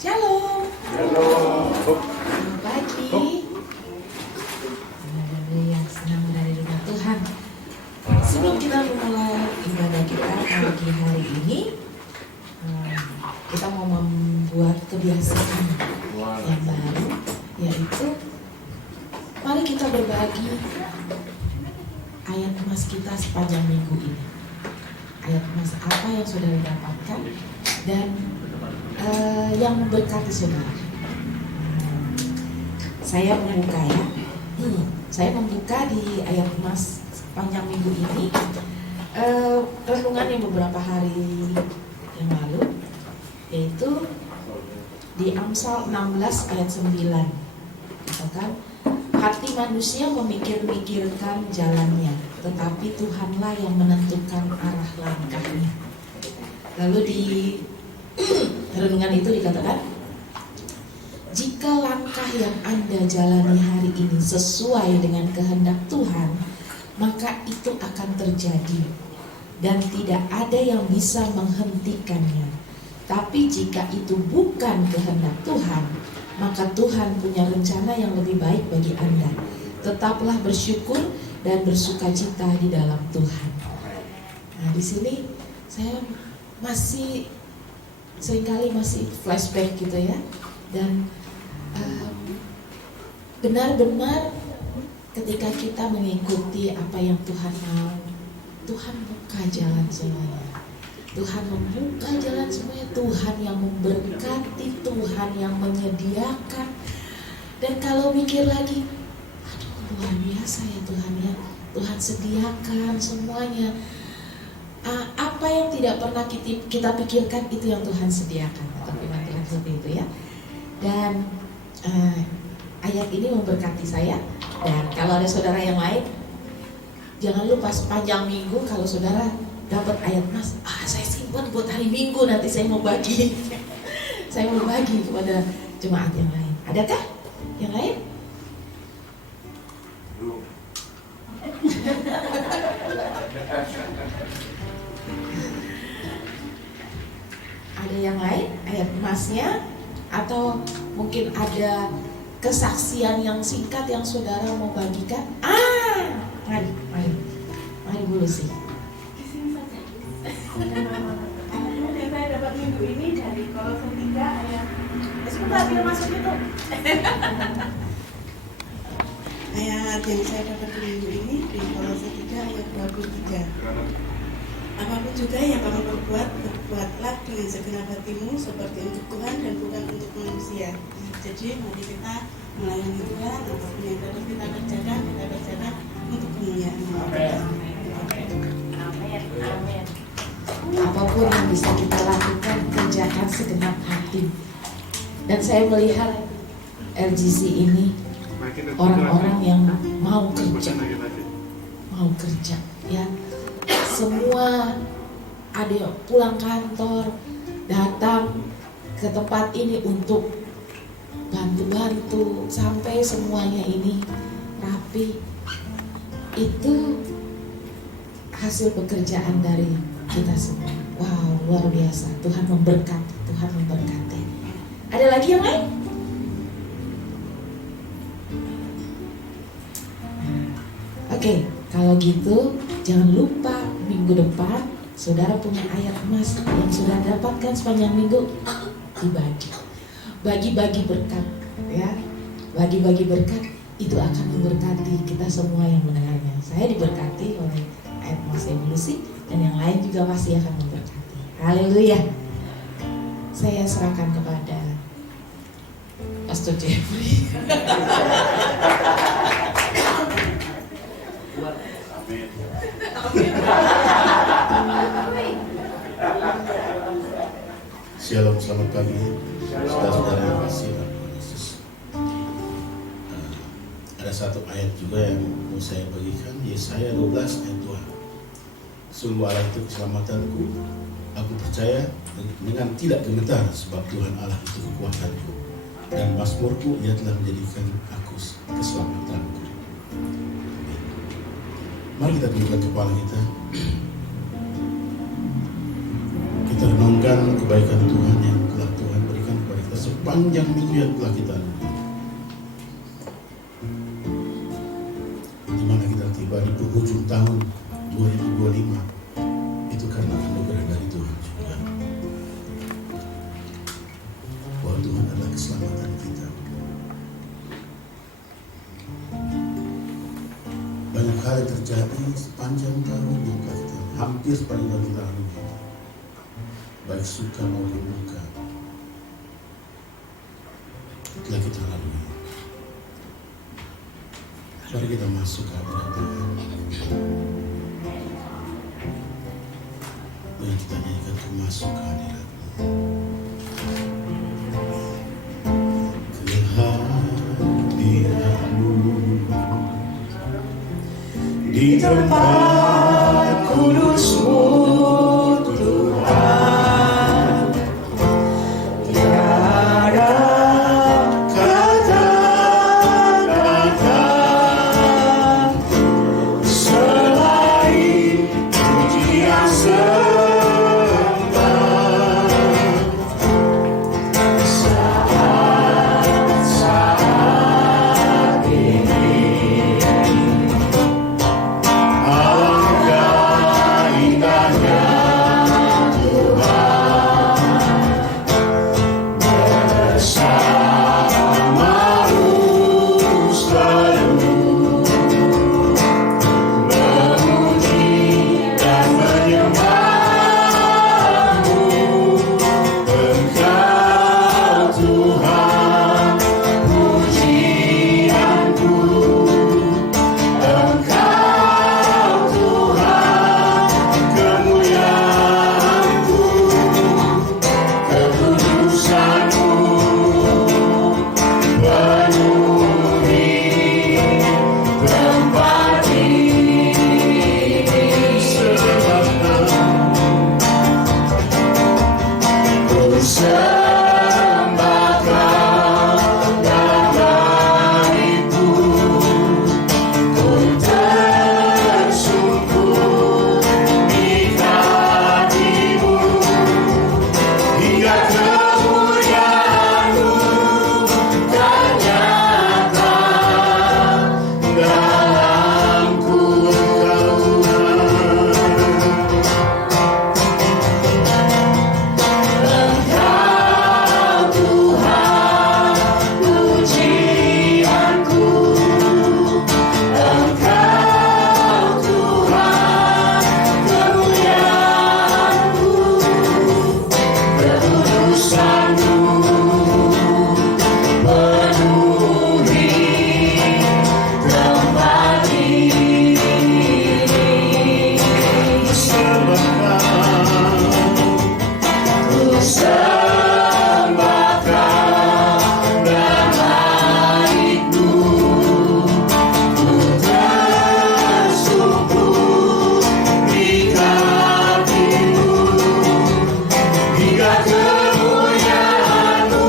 Shalom. Selamat pagi. Haleluya, senang berada di rumah Tuhan. Sebelum kita memulai ibadah kita pagi hari ini, kita mau membuat kebiasaan yang baru, yaitu mari kita berbagi ayat emas kita sepanjang minggu ini. Ayat emas apa yang sudah didapatkan dan yang memberkati saudara. Saya membuka ya. Saya membuka di ayat emas sepanjang minggu ini. Renungan yang beberapa hari yang lalu, yaitu di Amsal 16 ayat 9. Katakan, hati manusia memikir-mikirkan jalannya, tetapi Tuhanlah yang menentukan arah langkahnya. Lalu di renungan itu dikatakan, jika langkah yang Anda jalani hari ini sesuai dengan kehendak Tuhan, maka itu akan terjadi dan tidak ada yang bisa menghentikannya. Tapi jika itu bukan kehendak Tuhan, maka Tuhan punya rencana yang lebih baik bagi Anda. Tetaplah bersyukur dan bersukacita di dalam Tuhan. Nah, di sini saya seringkali masih flashback gitu ya, dan benar-benar ketika kita mengikuti apa yang Tuhan mau, Tuhan buka jalan semuanya, Tuhan membuka jalan semuanya, Tuhan yang memberkati, Tuhan yang menyediakan. Dan kalau mikir lagi, aduh luar biasa ya Tuhan ya, Tuhan sediakan semuanya. Apa yang tidak pernah kita pikirkan itu yang Tuhan sediakan, atau firman Tuhan seperti itu ya. Dan ayat ini memberkati saya. Dan kalau ada saudara yang lain, jangan lupa sepanjang minggu kalau saudara dapat ayat emas, saya simpan buat hari Minggu, nanti saya mau bagi. Saya mau bagi kepada jemaat yang lain. Adakah yang lain? Ada yang lain ayat emasnya, atau mungkin ada kesaksian yang singkat yang saudara mau bagikan? Mari dulu sih. Yang saya dapat minggu ini dari Kolose 3 ayat. Sebentar, biar masuk itu. Ayat yang saya dapat di minggu ini di Kolose 3 ayat 23. Apapun juga yang kamu perbuat, berbuatlah dengan segenap hatimu seperti untuk Tuhan dan bukan untuk manusia. Jadi mari kita melayani Tuhan, apapun yang harus kita kerjakan untuk kemuliaan Tuhan. Amin. Apapun yang bisa kita lakukan, kerjakan segenap hati. Dan saya melihat LGC ini orang-orang yang mau kerja ya. Semua ada yang pulang kantor, datang ke tempat ini untuk bantu-bantu sampai semuanya ini rapi. Itu hasil pekerjaan dari kita semua. Wow, luar biasa. Tuhan memberkati, Tuhan memberkati. Ada lagi yang lain? Oke, kalau gitu jangan lupa minggu depan saudara punya ayat emas yang sudah dapatkan sepanjang minggu, bagi-bagi berkat ya. Bagi-bagi berkat itu akan memberkati kita semua yang mendengarnya. Saya diberkati oleh ayat emas evolusi, dan yang lain juga pasti akan memberkati. Haleluya. Saya serahkan kepada Pastor Jeffrey. Shalom, selamat pagi saudara-saudara yang kasih dalam Tuhan Yesus. Ada satu ayat juga yang mau saya bagikan, Yesaya 12 ayat 2. Sungguh Allah itu keselamatanku, aku percaya dengan tidak gemetar, sebab Tuhan Allah itu kekuatanku, dan mazmurku ia telah menjadikan aku keselamatanku. Mari kita tundukkan kepala kita. Kita renungkan kebaikan Tuhan yang telah Tuhan berikan kepada kita sepanjang minggu yang telah kita lalui, di mana kita tiba di penghujung tahun 2025, itu karena anugerah dari Tuhan juga. Bahwa Tuhan adalah keselamatan kita. Banyak hal yang terjadi sepanjang tahun yang telah kita, hampir sepanjang tahun kita lalui, baik suka maupun duka, telah kita lalui. Mari kita masuk ke hadirat Tuhan. Mari kita nyanyikan masuk ke hadirat-Mu. Ke hadirat-Mu di tempat kudus-Mu Tuhan. Tiada kata-kata selain pujian sembah. Saat-saat ini alangkah indahnya bersama-Mu selalu memuji dan menyembah-Mu. Engkau Tuhan pujianku, Engkau Tuhan kemuliaanku, kekudusan-Mu penuhi tempat ini. Ku sembahkan nama-Mu, ku tersungkur di hati-Mu, hingga kemuliaan-Mu kan nyata dalamku. Engkau Tuhan pujianku, Engkau Tuhan kemuliaanku, kekudusan-Mu penuhi tempat ini. Ku sembahkan nama-Mu, ku tersungkur di hati-Mu, hingga kemuliaan-Mu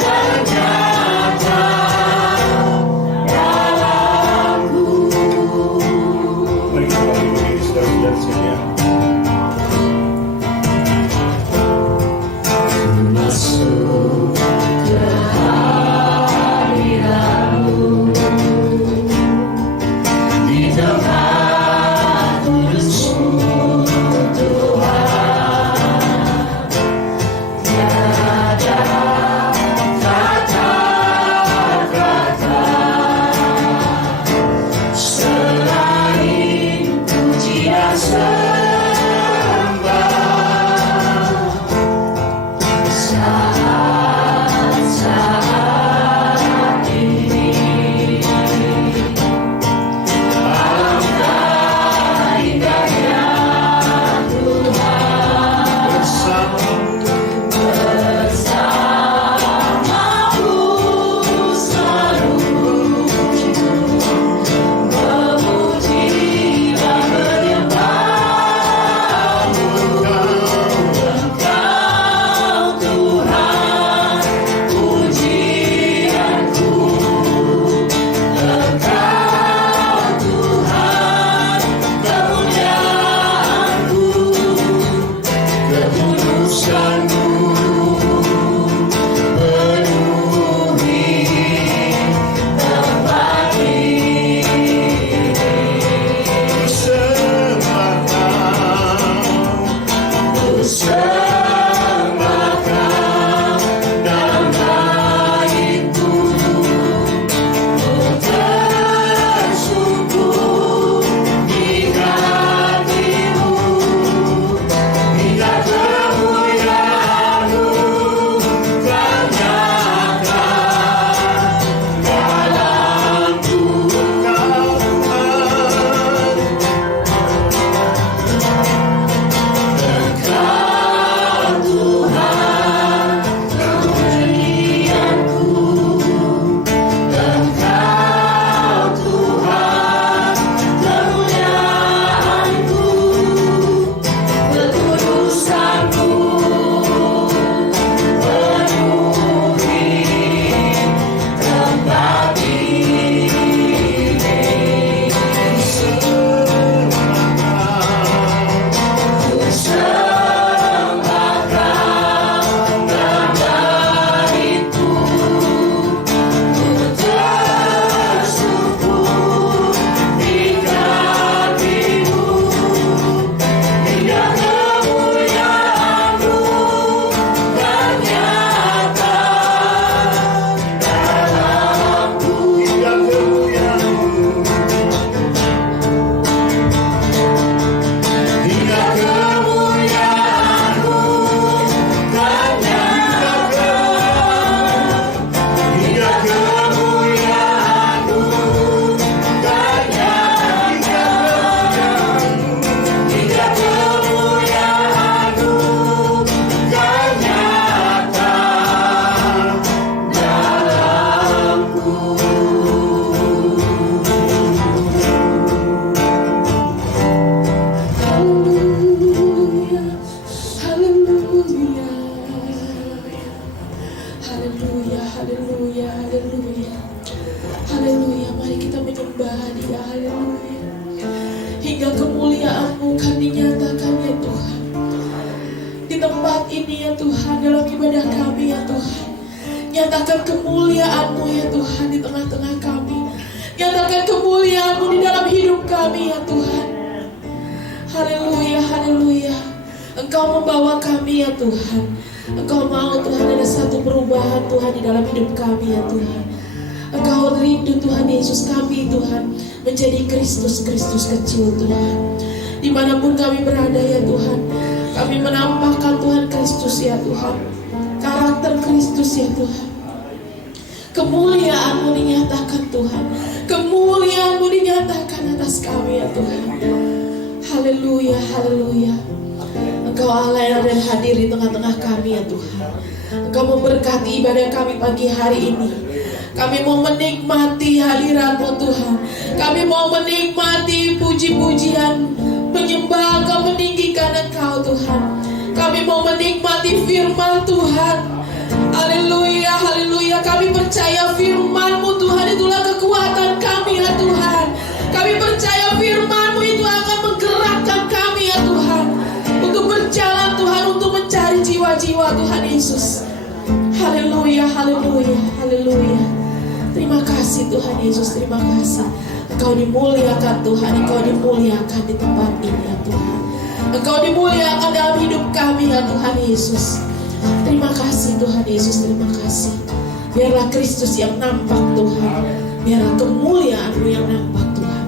kan nyata dalamku. Mari kita berdiri, saudara-saudara sekalian. Masuk ke hadirat-Mu di tempat kudus-Mu Tuhan. Tiada kata-kata selain pujian sembah. Saat-saat ini alangkah indahnya Tuhan bersama-Mu selalu memuji dan menyembah. akan dinyatakan ya Tuhan. Di tempat ini ya Tuhan, dalam ibadah kami ya Tuhan. Nyatakan kemuliaan-Mu ya Tuhan di tengah-tengah kami. Nyatakan kemuliaan-Mu di dalam hidup kami ya Tuhan. Haleluya, haleluya. Engkau membawa kami ya Tuhan. Engkau mau Tuhan ada satu perubahan Tuhan di dalam hidup kami ya Tuhan. Engkau rindu Tuhan Yesus kami Tuhan menjadi Kristus-Kristus kecil Tuhan. Dimanapun kami berada ya Tuhan, kami menampakkan Tuhan Kristus ya Tuhan. Karakter Kristus ya Tuhan. Kemuliaan-Mu dinyatakan Tuhan. Kemuliaan-Mu dinyatakan atas kami ya Tuhan. Haleluya, haleluya. Engkau Allah yang ada hadir di tengah-tengah kami ya Tuhan. Engkau memberkati ibadah kami pagi hari ini. Kami mau menikmati hadirat-Mu Tuhan. Kami mau menikmati puji-pujian, menyembah Engkau, meninggikan Engkau Tuhan. Kami mau menikmati firman Tuhan. Haleluya, haleluya. Kami percaya firman-Mu Tuhan itulah kekuatan kami ya Tuhan. Kami percaya firman-Mu itu akan menggerakkan kami ya Tuhan, untuk berjalan Tuhan, untuk mencari jiwa-jiwa Tuhan Yesus. Haleluya, haleluya, haleluya. Terima kasih Tuhan Yesus, terima kasih. Engkau dimuliakan Tuhan, Engkau dimuliakan di tempat ini ya Tuhan. Engkau dimuliakan dalam hidup kami ya Tuhan Yesus. Terima kasih Tuhan Yesus, terima kasih. Biarlah Kristus yang nampak Tuhan. Biarlah kemuliaan-Mu yang nampak Tuhan.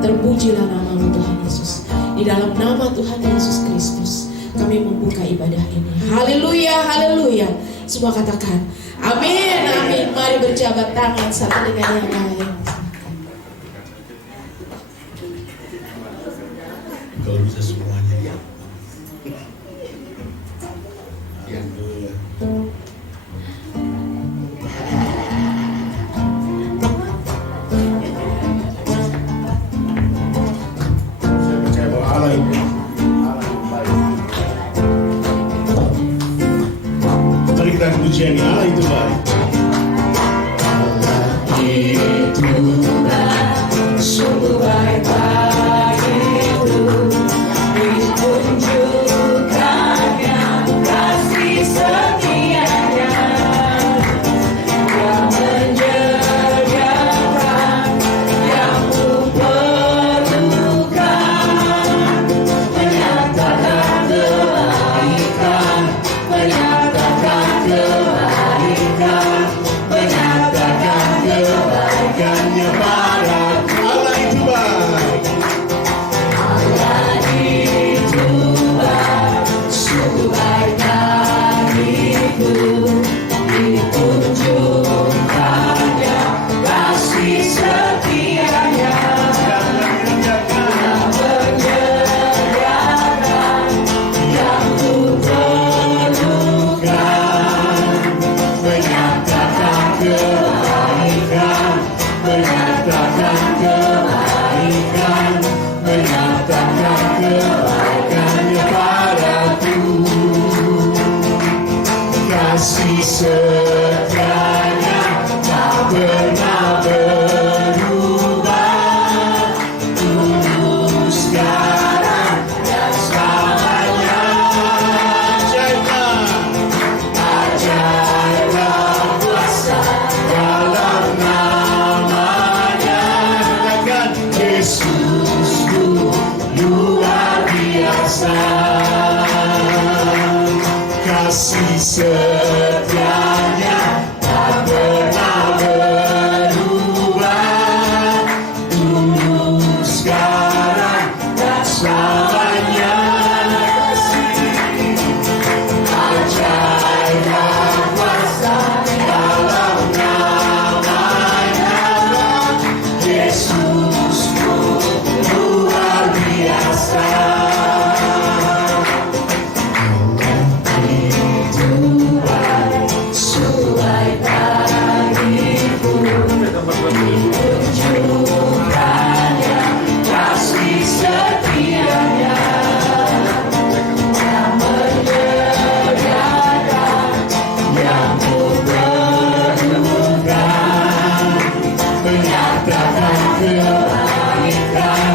Terpujilah nama-Mu Tuhan Yesus. Di dalam nama Tuhan Yesus Kristus kami membuka ibadah ini. Haleluya, haleluya. Semua katakan amin, amin. Mari berjabat tangan satu dengan yang lain. Kalau bisa semuanya ya. Haleluya. Saya percaya bahwa Allah itu Allah yang baik. Mari kita pujian Allah itu baik. Allah itu baik, sungguh baik bagiku. Ditunjukkannya kasih setianya yang menyediakan yang ku perlukan, menyatakan kebaikan, menyatakan kebaikan, menyatakan kebaikannya padaku. Allah itu baik. Allah itu baik, sungguh baik bagiku. Ditunjukkannya kasih setianya yang menyediakan yang ku perlukan, menyatakan kebaikan, menyatakan kebaikan, menyatakan kebaikannya padaku. Kasih setianya tak pernah berubah, dulu sekarang dan selamanya. Ajaiblah kuasa dalam namanya. Katakan Yesusku luar biasa. Kasih setianya tak pernah berubah, dulu sekarang dan selamanya. Ajaiblah kuasa dalam namanya. Yesusku luar biasa. Tunjukkannya kasih setianya yang menyediakan yang ku perlukan, menyatakan kebaikan,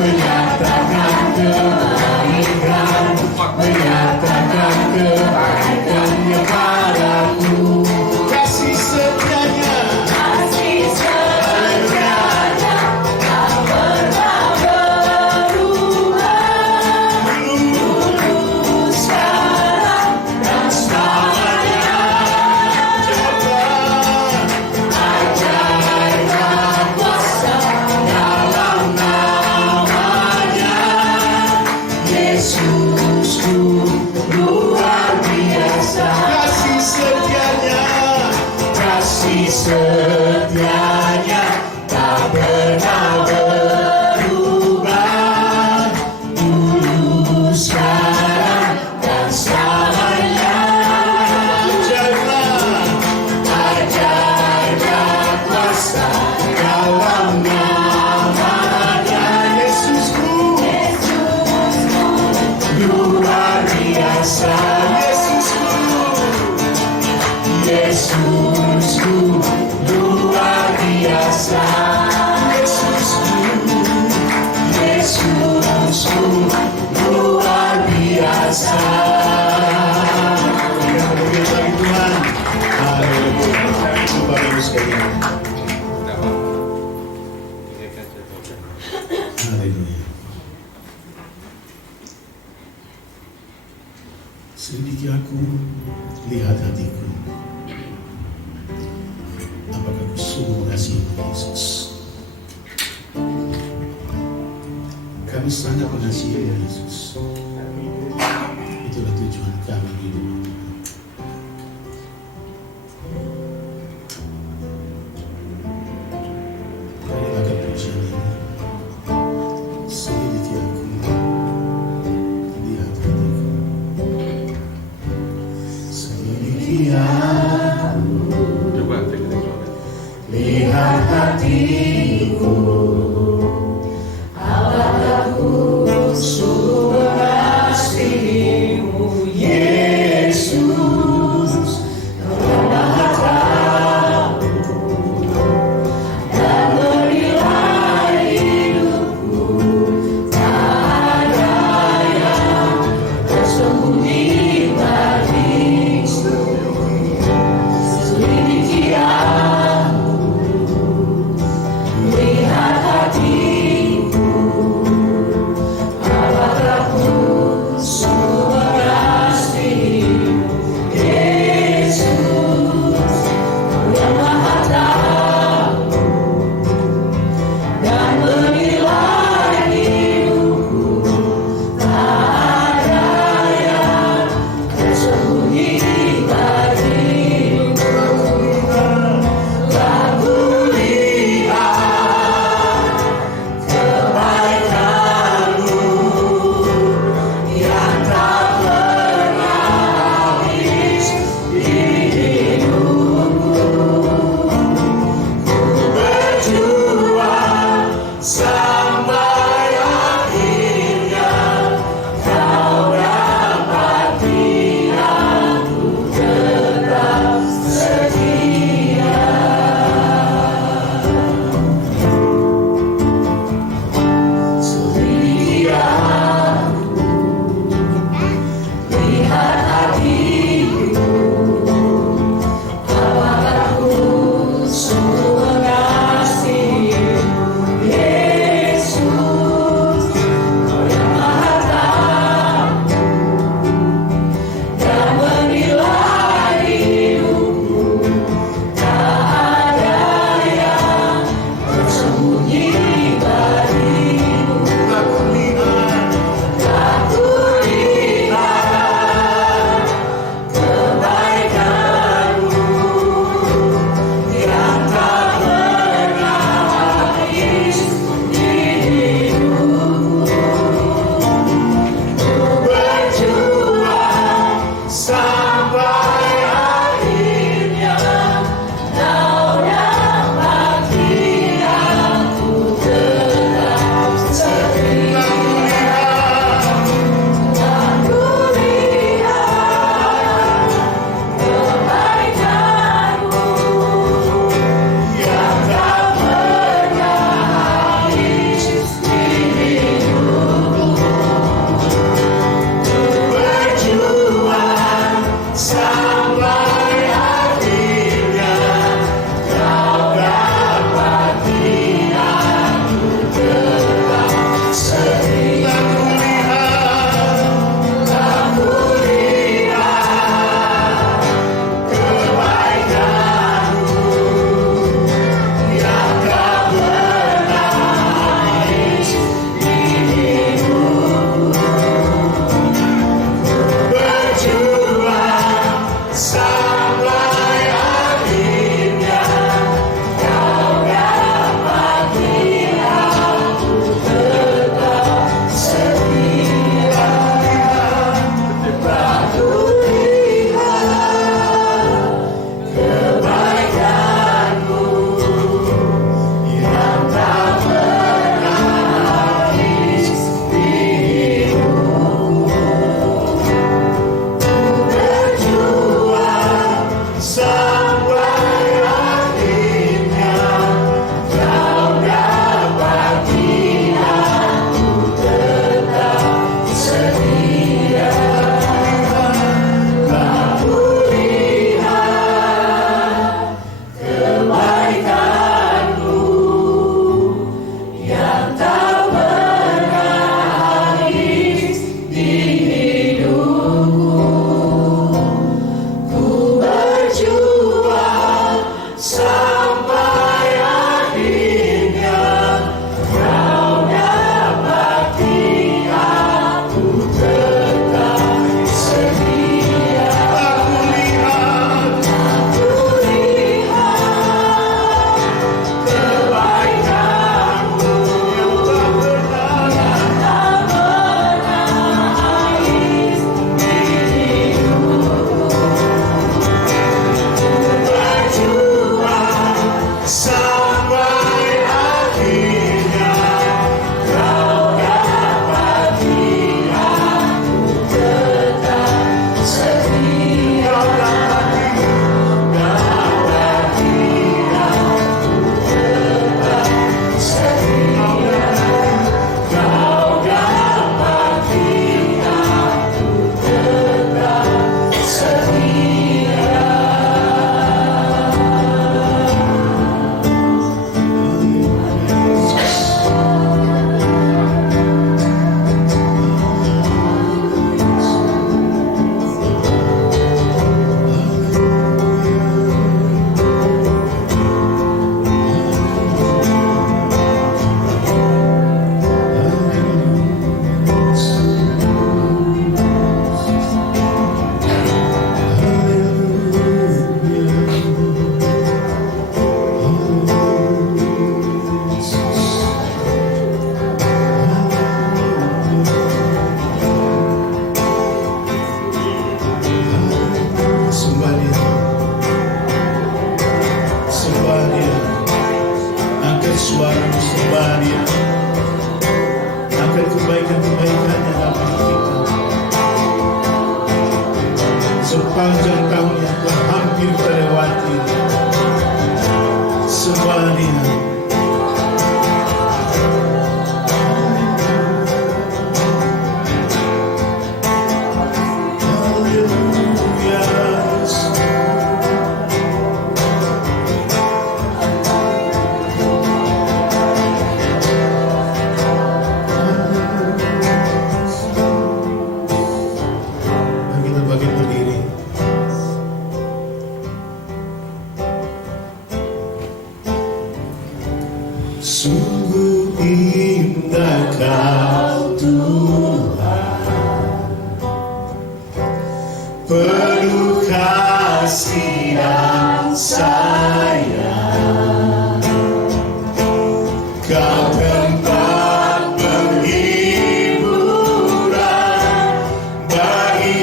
menyatakan kebaikan. Yesusku luar biasa, kasih setianya tak pernah berubah, dulu, sekarang, dan selamanya. Ajarlah kuasa dalam nama-Nya. Yesusku Luar biasa, Yesusku luar biasa, Yesusku luar biasa. yang bagi Tuhan. Haleluya. Bapak Ibu sekalian. Haleluya. Selidiki aku, lihat hatiku. Apakah aku sungguh mengasihi Yesus? Kami sangat mengasihi Yesus. Itulah tujuan kami hidup. Marilah kepujian ini. Selidiki aku, lihat hatiku. Selidiki aku, lihat hatiku. Apakah ku sungguh mengasihimu, Yesus?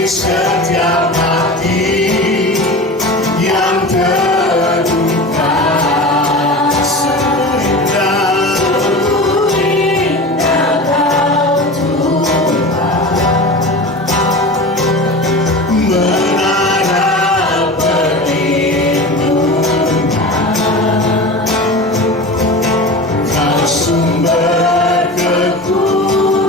setiap hati yang terluka. Sungguh indah Kau Tuhan, menara perlindungan. Kau sumber kekuatan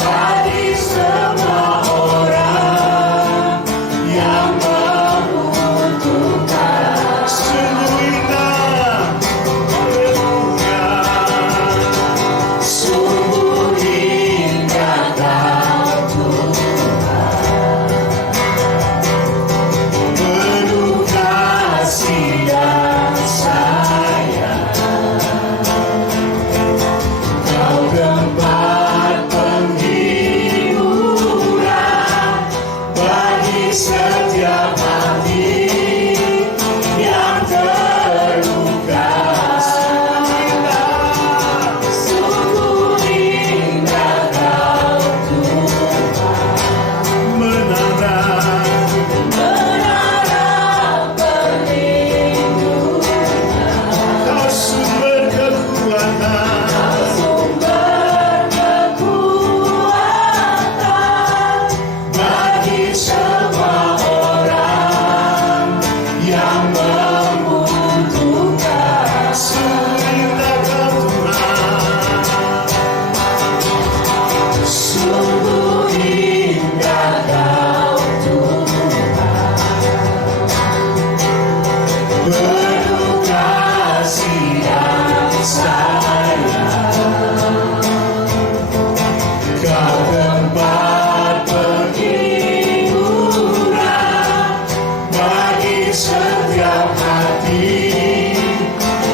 bagi semua orang yang membutuhkan. Sungguh indah, haleluya. Sungguh indah Kau Tuhan, penuh kasih dan sayang. Kau tempat penghiburan bagi setiap hati yang terluka. Sungguh indah Kau Tuhan, menara perlindungan. Kau sumber kekuatan bagi semua orang yang membutuhkan. Sungguh indah Kau Tuhan, sungguh indah Kau Tuhan, penuh kasih dan sayang. Kau tempat penghiburan bagi setiap hati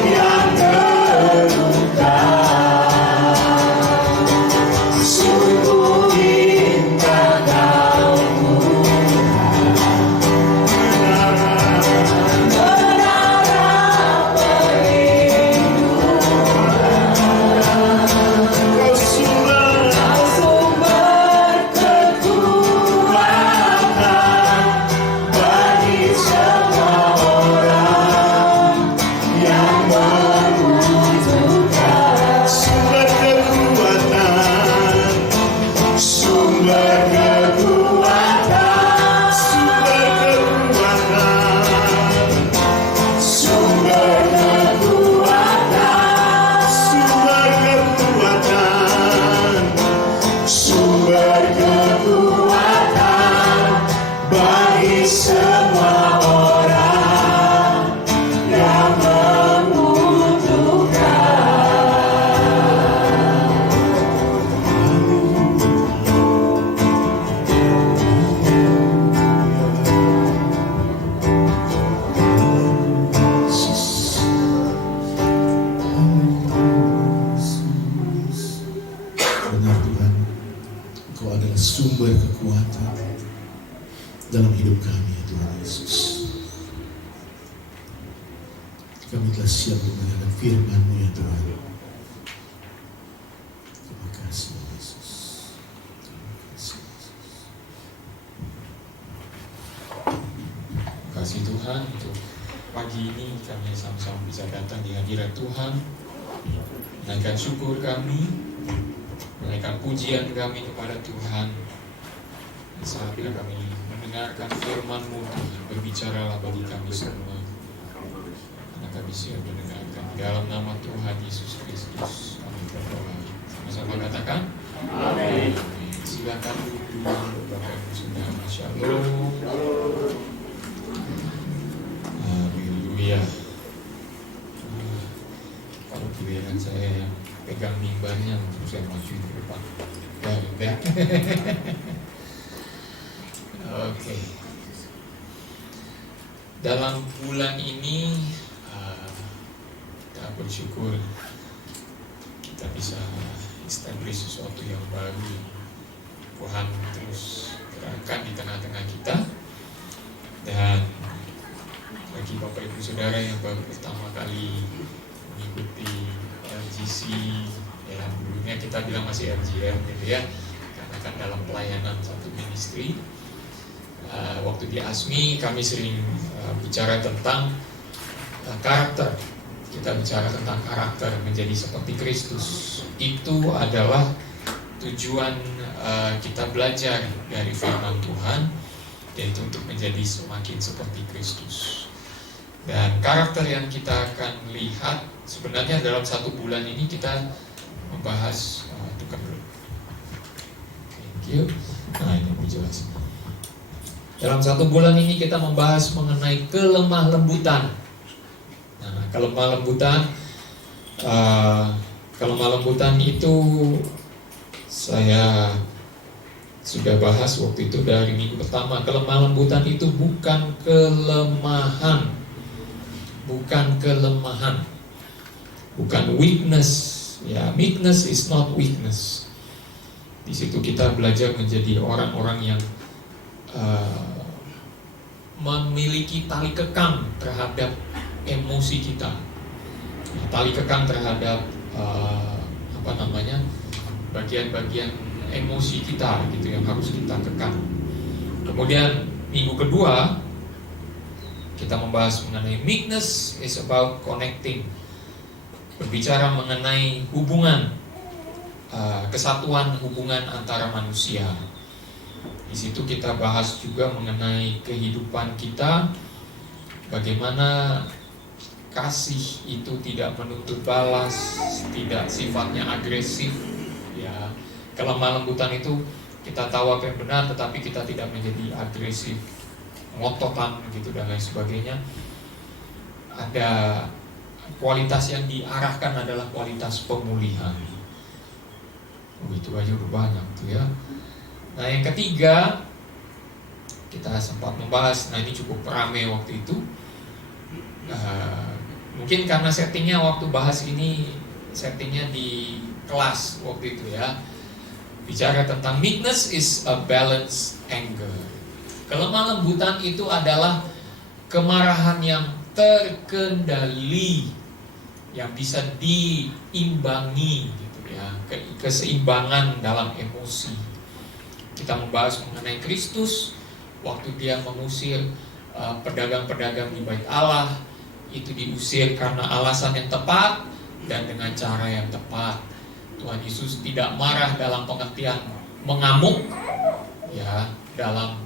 yang terluka. Sungguh indah Kau menara perlindungan. Kau sumber kekuatan bagi semua orang yang membutuhkan. Sumber kekuatan, sumber kekuatan, sumber kekuatan, sumber kekuatan, sumber kekuatan, sumber kekuatan bagi semua orang yang Benar Tuhan, Engkau adalah sumber kekuatan dalam hidup kami ya Tuhan Yesus. Kami telah siap mendengarkan firman-Mu ya Tuhan. Terima kasih Yesus. Terima kasih Yesus. Terima kasih Tuhan untuk pagi ini kami sama-sama bisa datang di hadirat Tuhan, menaikkan syukur kami, menaikkan pujian kami kepada Tuhan. Dan saat ini kami mendengarkan firman-Mu, Tuhan, berbicaralah bagi kami semua, karena kami siap mendengarkan. Dalam nama Tuhan Yesus Kristus kami berdoa. Sama-sama katakan amin. Silakan duduk Bapak Ibu Saudara. Shalom. Haleluya. Kalau giliran saya yang pegang mimbarnya, terus saya maju di depan. Ya, udah. Oke. Dalam bulan ini kita bersyukur kita bisa establish sesuatu yang baru. Tuhan terus gerakan di tengah-tengah kita. Dan bagi Bapak Ibu Saudara yang baru pertama kali mengikuti LGC, ya dulunya kita bilang masih LGM gitu ya, karena bahkan dalam pelayanan satu ministry. Waktu di ASMI kami sering bicara tentang karakter. Kita bicara tentang karakter menjadi seperti Kristus. Itu adalah tujuan kita belajar dari firman Tuhan, yaitu untuk menjadi semakin seperti Kristus. Dan karakter yang kita akan lihat sebenarnya dalam 1 bulan ini kita membahas tukar dulu. Thank you. Nah, ini lebih jelas. Dalam 1 bulan ini kita membahas mengenai kelemah lembutan. Nah, kelemah lembutan itu saya sudah bahas waktu itu dari minggu pertama. Kelemah lembutan itu bukan kelemahan, bukan weakness. Ya, meekness is not weakness. Di situ kita belajar menjadi orang-orang yang memiliki tali kekang terhadap emosi kita, tali kekang terhadap bagian-bagian emosi kita gitu yang harus kita kekang. Kemudian minggu kedua kita membahas mengenai meekness is about connecting, berbicara mengenai hubungan, kesatuan hubungan antara manusia. Di situ kita bahas juga mengenai kehidupan kita, bagaimana kasih itu tidak menuntut balas, tidak sifatnya agresif. Ya, kelemah lembutan itu kita tahu apa yang benar, tetapi kita tidak menjadi agresif, ngototan gitu dan lain sebagainya. Ada kualitas yang diarahkan adalah kualitas pemulihan. Itu aja udah banyak tuh ya. Nah, yang ketiga kita sempat membahas, nah ini cukup ramai waktu itu. Mungkin karena settingnya waktu bahas ini, settingnya di kelas waktu itu ya. Bicara tentang meekness is a balanced anger. Kelemah lembutan itu adalah kemarahan yang terkendali, yang bisa diimbangi gitu ya, keseimbangan dalam emosi. Kita membahas mengenai Kristus waktu dia mengusir pedagang-pedagang di bait Allah, itu diusir karena alasan yang tepat dan dengan cara yang tepat. Tuhan Yesus tidak marah dalam pengertian mengamuk ya dalam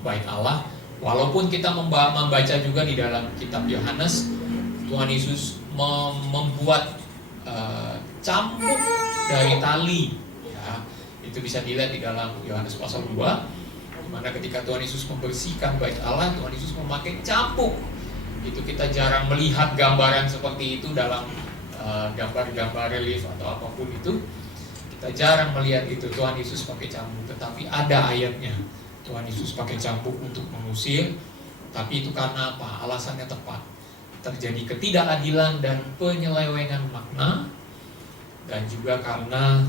bait Allah. Walaupun kita membaca juga di dalam kitab Yohanes, Tuhan Yesus membuat cambuk dari tali. Itu bisa dilihat di dalam Yohanes pasal 2, di mana ketika Tuhan Yesus membersihkan bait Allah, Tuhan Yesus memakai cambuk. Itu kita jarang melihat gambaran seperti itu dalam gambar-gambar relief atau apapun itu. Kita jarang melihat itu Tuhan Yesus pakai cambuk, tetapi ada ayatnya. Tuhan Yesus pakai cambuk untuk mengusir, tapi itu karena apa? Alasannya tepat. Terjadi ketidakadilan dan penyelewengan makna, dan juga karena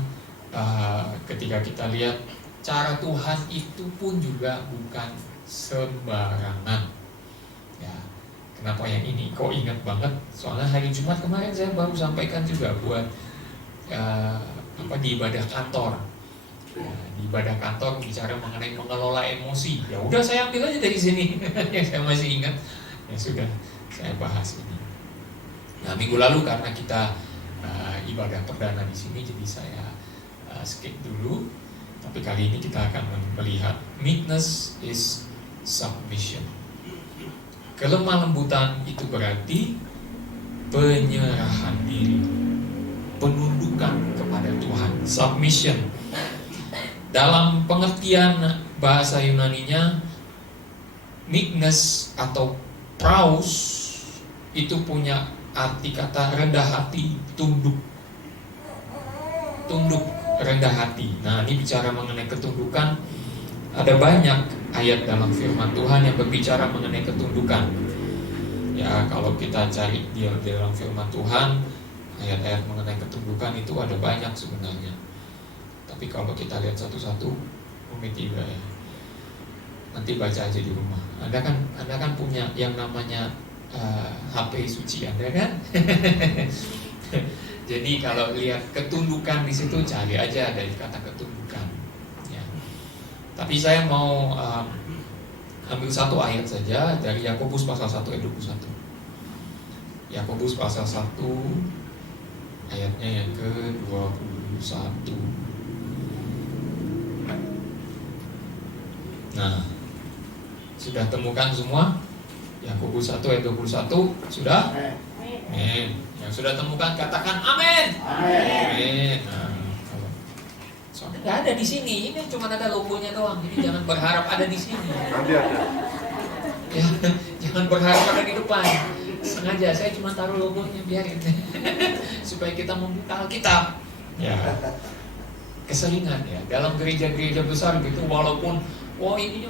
ketika kita lihat cara Tuhan itu pun juga bukan sembarangan. Ya, kenapa yang ini kok ingat banget? Soalnya hari Jumat kemarin saya baru sampaikan juga buat di ibadah kantor. Ya, di ibadah kantor bicara mengenai mengelola emosi. Ya udah saya ambil aja dari sini yang saya masih ingat. Ya sudah saya bahas ini. Nah, minggu lalu karena kita ibadah perdana di sini, jadi saya skip dulu. Tapi kali ini kita akan melihat meekness is submission. Kelemah lembutan itu berarti penyerahan diri, penundukan kepada Tuhan. Submission dalam pengertian bahasa Yunaninya, meekness atau praus itu punya arti kata rendah hati, tunduk, rendah hati. Nah, ini bicara mengenai ketundukan. Ada banyak ayat dalam firman Tuhan yang berbicara mengenai ketundukan. Ya, kalau kita cari di dalam firman Tuhan, ayat-ayat mengenai ketundukan itu ada banyak sebenarnya. Tapi kalau kita lihat satu-satu, mungkin tidak ya. Nanti baca aja di rumah. Anda kan punya yang namanya HP suci Anda kan? Jadi kalau lihat ketundukan di situ, cari aja dari kata ketundukan. Ya, Tapi saya mau ambil satu ayat saja dari Yakobus pasal 1 ayat 21. Yakobus pasal 1 ayatnya yang ke-21. Nah, sudah temukan semua? Yakobus 1 ayat 21 sudah? Amin. Yang sudah temukan katakan amin. Amin. Nah, soalnya nggak ada di sini, ini cuma ada logonya doang. Jadi jangan berharap ada di sini. Nanti ada. Ya, jangan berharap ada di depan. Sengaja saya cuma taruh logonya, biarin supaya kita membuka Alkitab. Ya, keselingan ya. Dalam gereja-gereja besar gitu, walaupun ini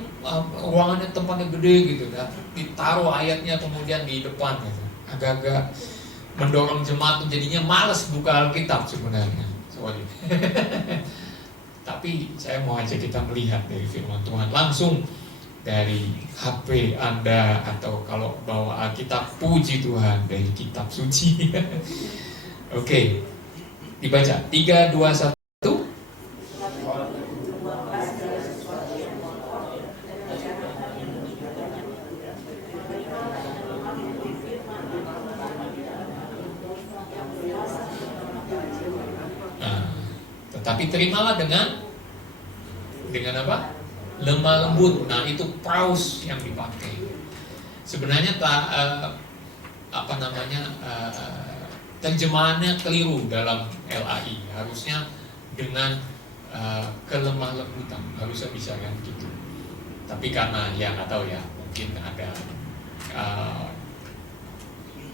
ruangannya tempatnya gede gitu, ya, ditaruh ayatnya kemudian di depan gitu. Agak-agak mendorong jemaat jadinya malas buka Alkitab sebenarnya. Sorry. Tapi saya mau ajak kita melihat dari firman Tuhan langsung dari HP Anda, atau kalau bawa Alkitab, puji Tuhan, dari kitab suci. Oke, dibaca 3, 2, 1. Tapi terimalah dengan apa? Lemah lembut. Nah, itu praus yang dipakai. Sebenarnya terjemahannya keliru dalam LAI. Harusnya dengan kelemah lembutan, harusnya bisa kan gitu. Tapi karena ya nggak tahu ya, mungkin ada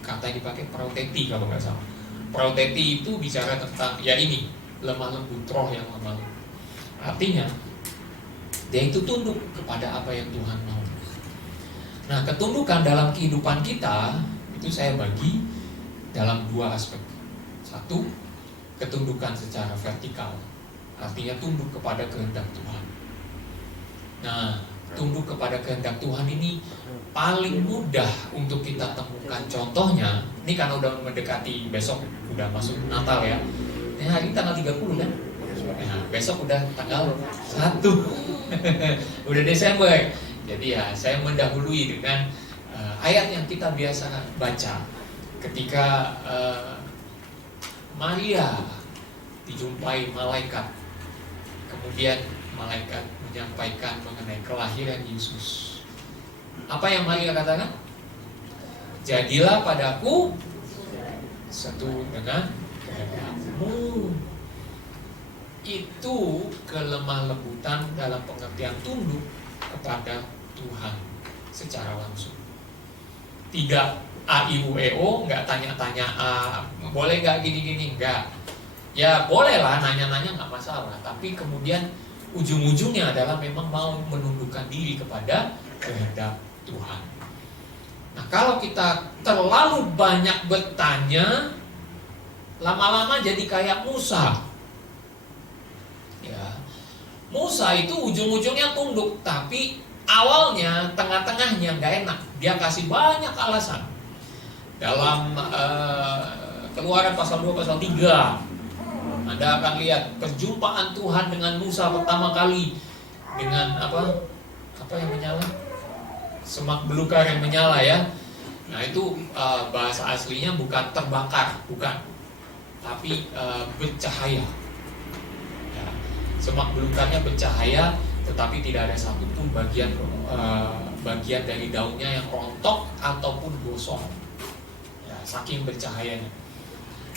kata yang dipakai prauteti kalau nggak salah. Prauteti itu bicara tentang ya ini, lemah lembut, roh yang lemah lembut. Artinya dia itu tunduk kepada apa yang Tuhan mau. Nah, ketundukan dalam kehidupan kita itu saya bagi dalam dua aspek. Satu, ketundukan secara vertikal, artinya tunduk kepada kehendak Tuhan. Nah, tunduk kepada kehendak Tuhan ini paling mudah untuk kita temukan. Contohnya, ini kan udah mendekati besok, udah masuk Natal ya. Ini hari ini tanggal 30 kan? Nah, besok udah tanggal 1. Udah Desember. Jadi ya, saya mendahului dengan ayat yang kita biasa baca ketika Maria dijumpai malaikat. Kemudian malaikat menyampaikan mengenai kelahiran Yesus. Apa yang Maria katakan? Jadilah padaku satu dengan kehendakmu. Itu kelemah lembutan dalam pengertian tunduk kepada Tuhan secara langsung. Tidak AIUEO, nggak tanya-tanya boleh nggak gini-gini, nggak. Ya boleh lah nanya-nanya, nggak masalah. Tapi kemudian ujung-ujungnya adalah memang mau menundukkan diri kepada kehendak Tuhan. Nah, kalau kita terlalu banyak bertanya, lama-lama jadi kayak Musa. Ya, Musa itu ujung-ujungnya tunduk, tapi awalnya, tengah-tengahnya nggak enak. Dia kasih banyak alasan. Dalam Keluaran pasal 2, pasal 3, Anda akan lihat perjumpaan Tuhan dengan Musa pertama kali dengan apa yang menyala? Semak belukar yang menyala ya. Nah itu bahasa aslinya bukan terbakar, bukan, tapi bercahaya. Ya, semak belukarnya bercahaya, tetapi tidak ada satupun bagian dari daunnya yang rontok ataupun gosong. Ya, saking bercahayanya.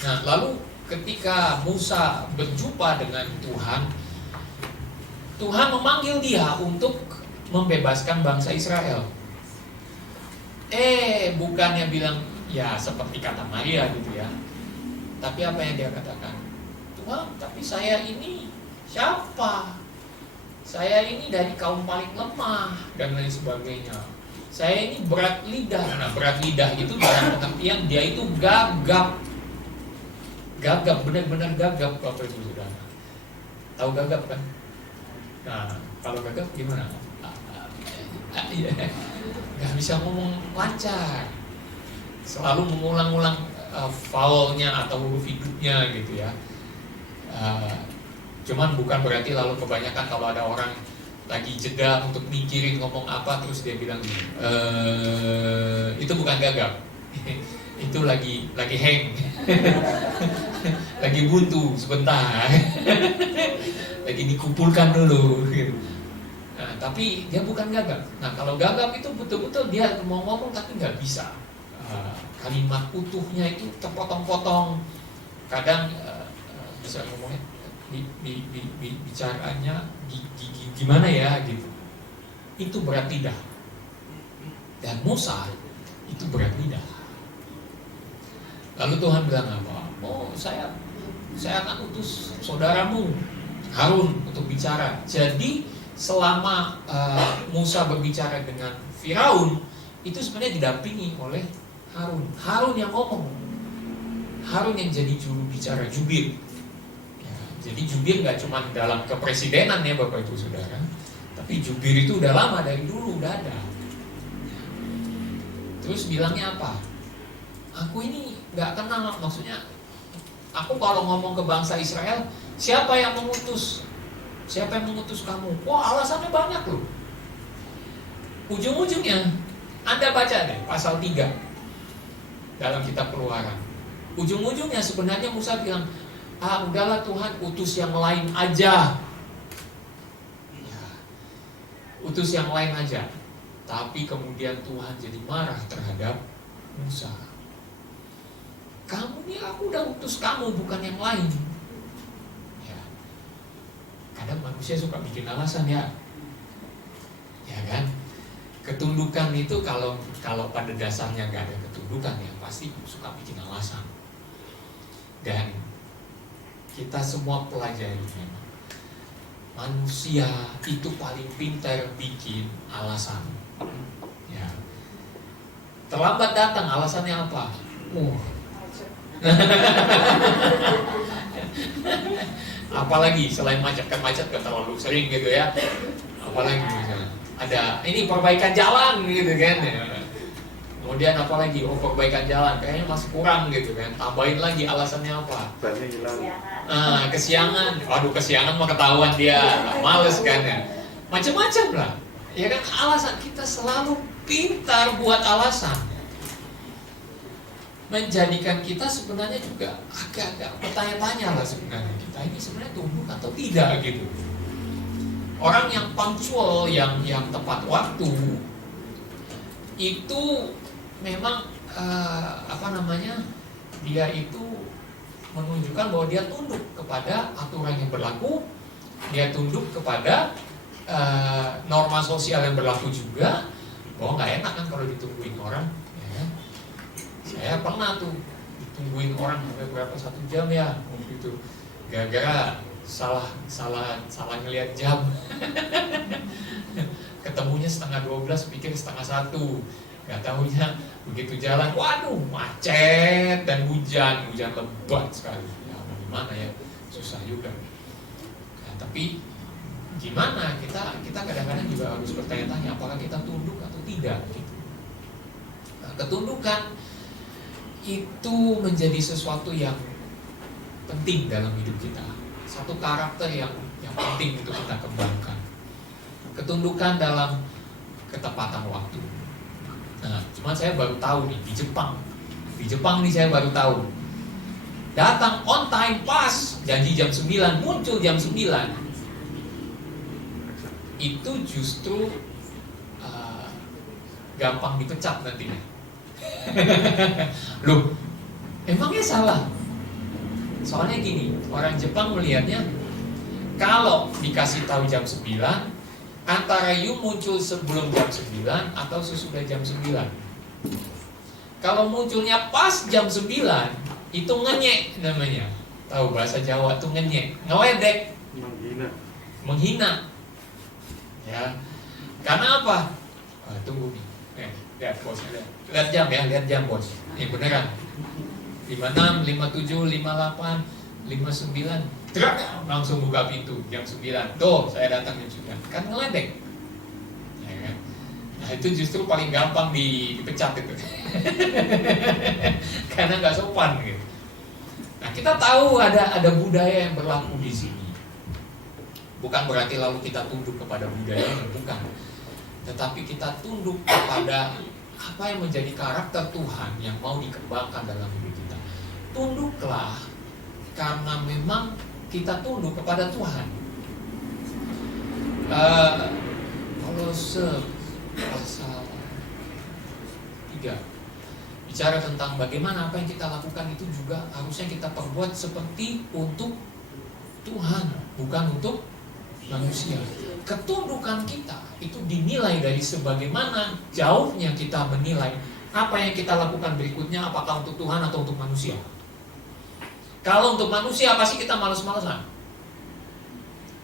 Nah lalu ketika Musa berjumpa dengan Tuhan, Tuhan memanggil dia untuk membebaskan bangsa Israel. Bukannya bilang ya seperti kata Maria gitu ya. Tapi apa yang dia katakan? Tuhan, tapi saya ini siapa? Saya ini dari kaum paling lemah dan lain sebagainya. Saya ini berat lidah. Nah, berat lidah itu dalam pengertian dia itu gagap. Gagap, benar-benar gagap Bapak Ibu Saudara. Tahu gagap kan? Nah, kalau gagap gimana? Gak bisa ngomong lancar. Selalu mengulang-ulang vowelnya atau huruf hidupnya gitu ya. Cuman bukan berarti lalu kebanyakan kalau ada orang lagi jeda untuk mikirin ngomong apa, terus dia bilang itu bukan gagap. Itu lagi hang. Lagi buntu sebentar. Lagi dikumpulkan dulu gitu. Nah, tapi dia bukan gagap. Nah, kalau gagap itu betul-betul dia mau ngomong tapi nggak bisa. Kalimat utuhnya itu terpotong-potong. Kadang bisa ngomongnya bicaranya gimana ya gitu. Itu berat lidah. Dan Musa itu berat lidah. Lalu Tuhan bilang apa? Oh, saya akan utus saudaramu Harun untuk bicara. Jadi selama Musa berbicara dengan Firaun, itu sebenarnya didampingi oleh Harun. Harun yang ngomong. Harun yang jadi juru bicara, jubir. Ya, jadi jubir nggak cuma dalam kepresidenan ya Bapak Ibu Saudara, tapi jubir itu udah lama, dari dulu udah ada. Terus bilangnya apa? Aku ini nggak kenal, maksudnya aku kalau ngomong ke bangsa Israel, siapa yang mengutus? Siapa yang mengutus kamu? Wah, alasannya banyak loh. Ujung-ujungnya Anda baca deh pasal 3 dalam kitab Keluaran. Ujung-ujungnya sebenarnya Musa bilang, udahlah Tuhan, utus yang lain aja. Ya, utus yang lain aja. Tapi kemudian Tuhan jadi marah terhadap Musa. Kamu nih, aku udah utus kamu, bukan yang lain. Ya. Kadang manusia suka bikin alasan ya. Ya kan? Ketundukan itu kalau pada dasarnya nggak ada ketundukan ya pasti suka bikin alasan. Dan kita semua pelajari memang manusia itu paling pintar bikin alasan. Ya. Terlambat datang, alasannya apa? Apalagi selain macet kan terlalu sering gitu ya. Apalagi misalnya ada ini perbaikan jalan gitu kan. Kemudian apalagi perbaikan jalan kayaknya masih kurang gitu kan. Tambahin lagi alasannya apa? Bannya hilang. Kesiangan. Waduh, kesiangan mah ketahuan dia. Males kan ya. Macam-macam lah. Ya kan, alasan kita selalu pintar buat alasan. Menjadikan kita sebenarnya juga agak-agak bertanya-tanya lah sebenarnya kita ini sebenarnya tunduk atau tidak gitu. Orang yang punctual, yang tepat waktu itu memang dia itu menunjukkan bahwa dia tunduk kepada aturan yang berlaku, dia tunduk kepada norma sosial yang berlaku juga. Bahwa nggak enak kan kalau ditungguin orang. Saya pernah tuh ditungguin orang sampai berapa 1 jam ya waktu itu, gara-gara salah ngelihat jam. Ketemunya 11:30, pikir 11:30. Nggak tahunya begitu jalan, waduh macet dan hujan lebat sekali. Ya gimana ya, susah juga. Nah, tapi gimana kita kadang-kadang juga harus bertanya-tanya apakah kita tunduk atau tidak gitu. Nah, ketundukan itu menjadi sesuatu yang penting dalam hidup kita, satu karakter yang penting untuk kita kembangkan. Ketundukan dalam ketepatan waktu. Nah, cuman saya baru tahu nih di Jepang nih saya baru tahu. Datang on time pas, janji jam 9, muncul jam 9. Itu justru gampang dipecat nantinya. Loh, emangnya salah? Soalnya gini, orang Jepang melihatnya kalau dikasih tahu jam 9, antara you muncul sebelum jam 9 atau sesudah jam 9. Kalau munculnya pas jam 9, itu ngenyek namanya. Tahu bahasa Jawa tuh ngenyek, ngeledek, menghina. Ya. Karena apa? Tunggu nih. Lihat bos, lihat jam bos. Ini beneran. 56, 57, 58, 59. Terak, langsung buka pintu jam 9. Tuh, saya datang jam 9. Kan ngeledek. Ya kan? Nah, itu justru paling gampang dipecat itu. Karena nggak sopan gitu. Nah, kita tahu ada budaya yang berlaku di sini. Bukan berarti lalu kita tunduk kepada budayanya, bukan. Tetapi kita tunduk kepada apa yang menjadi karakter Tuhan yang mau dikembangkan dalam hidup kita. Tunduklah karena memang kita tunduk kepada Tuhan. Kolose pasal 3 bicara tentang bagaimana apa yang kita lakukan itu juga harusnya kita perbuat seperti untuk Tuhan, bukan untuk manusia. Ketundukan kita itu dinilai dari sebagaimana jauhnya kita menilai apa yang kita lakukan berikutnya, apakah untuk Tuhan atau untuk manusia. Kalau untuk manusia pasti kita malas-malasan.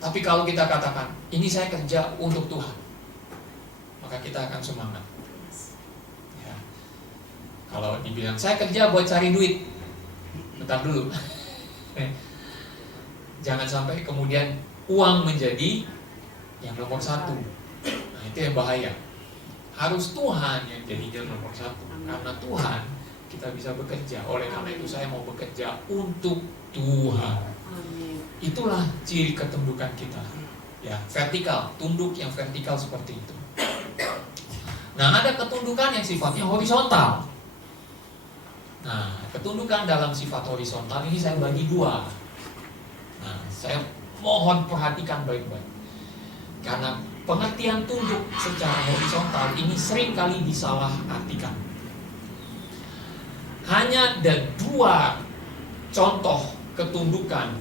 Tapi kalau kita katakan, ini saya kerja untuk Tuhan, maka kita akan semangat. Ya. Kalau dibilang, saya kerja buat cari duit, bentar dulu. Jangan sampai kemudian uang menjadi yang nomor satu. Nah, itu yang bahaya. Harus Tuhan yang jadi nomor satu. Karena Tuhan kita bisa bekerja. Oleh karena itu saya mau bekerja untuk Tuhan. Itulah ciri ketundukan kita. Ya, vertikal, tunduk yang vertikal seperti itu. Nah, ada ketundukan yang sifatnya horizontal. Nah, ketundukan dalam sifat horizontal ini saya bagi dua. Nah, saya mohon perhatikan baik-baik. Karena pengertian tunduk secara horizontal ini seringkali disalahartikan. Hanya ada dua contoh ketundukan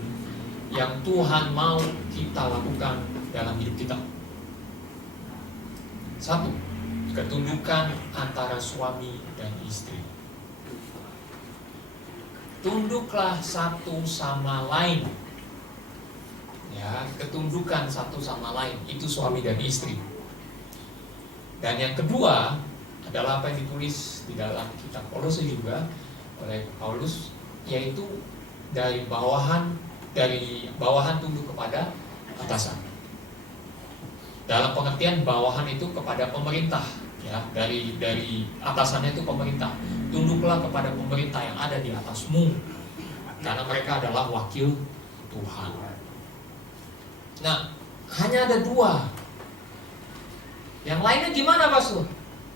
yang Tuhan mau kita lakukan dalam hidup kita. Satu, ketundukan antara suami dan istri. Tunduklah satu sama lain. Ya, ketundukan satu sama lain itu suami dan istri. Dan yang kedua adalah apa yang ditulis di dalam kitab Kolose juga oleh Paulus, yaitu dari bawahan tunduk kepada atasan. Dalam pengertian bawahan itu kepada pemerintah, ya, dari atasannya itu pemerintah. Tunduklah kepada pemerintah yang ada di atasmu, karena mereka adalah wakil Tuhan. Nah, hanya ada dua. Yang lainnya gimana, Pastor?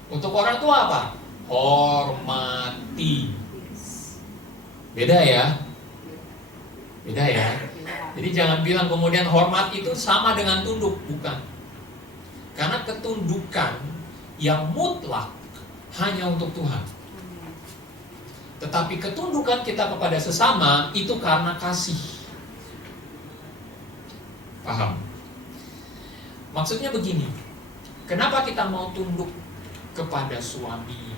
Untuk orang tua apa? Hormati. Beda ya? Beda ya? Jadi jangan bilang kemudian hormat itu sama dengan tunduk, bukan. Karena ketundukan yang mutlak hanya untuk Tuhan. Tetapi ketundukan kita kepada sesama itu karena kasih. Paham? Maksudnya begini, kenapa kita mau tunduk kepada suami?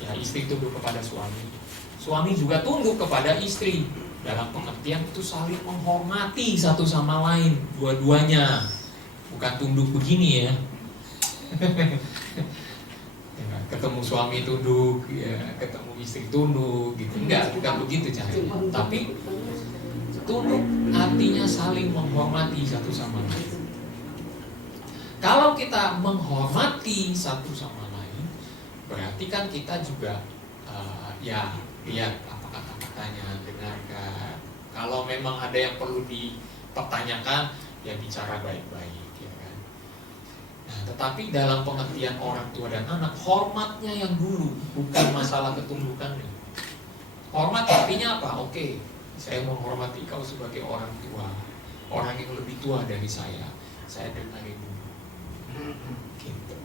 Ya, istri tunduk kepada suami. Suami juga tunduk kepada istri. Dalam pengertian itu saling menghormati satu sama lain, dua-duanya. Bukan tunduk begini ya. Ya, ketemu suami tunduk, ya, ketemu istri tunduk gitu. Enggak, bukan begitu caranya. Tapi tunduk artinya saling menghormati satu sama lain. Kalau kita menghormati satu sama lain, berarti kan kita juga ya lihat apa kata-katanya, dengarkan. Kalau memang ada yang perlu dipertanyakan, ya bicara baik-baik, ya kan. Nah, tetapi dalam pengertian orang tua dan anak, hormatnya yang dulu, bukan masalah ketundukannya. Hormat artinya apa? Oke, saya menghormati kau sebagai orang tua, orang yang lebih tua dari saya dengarin dulu. Gitu.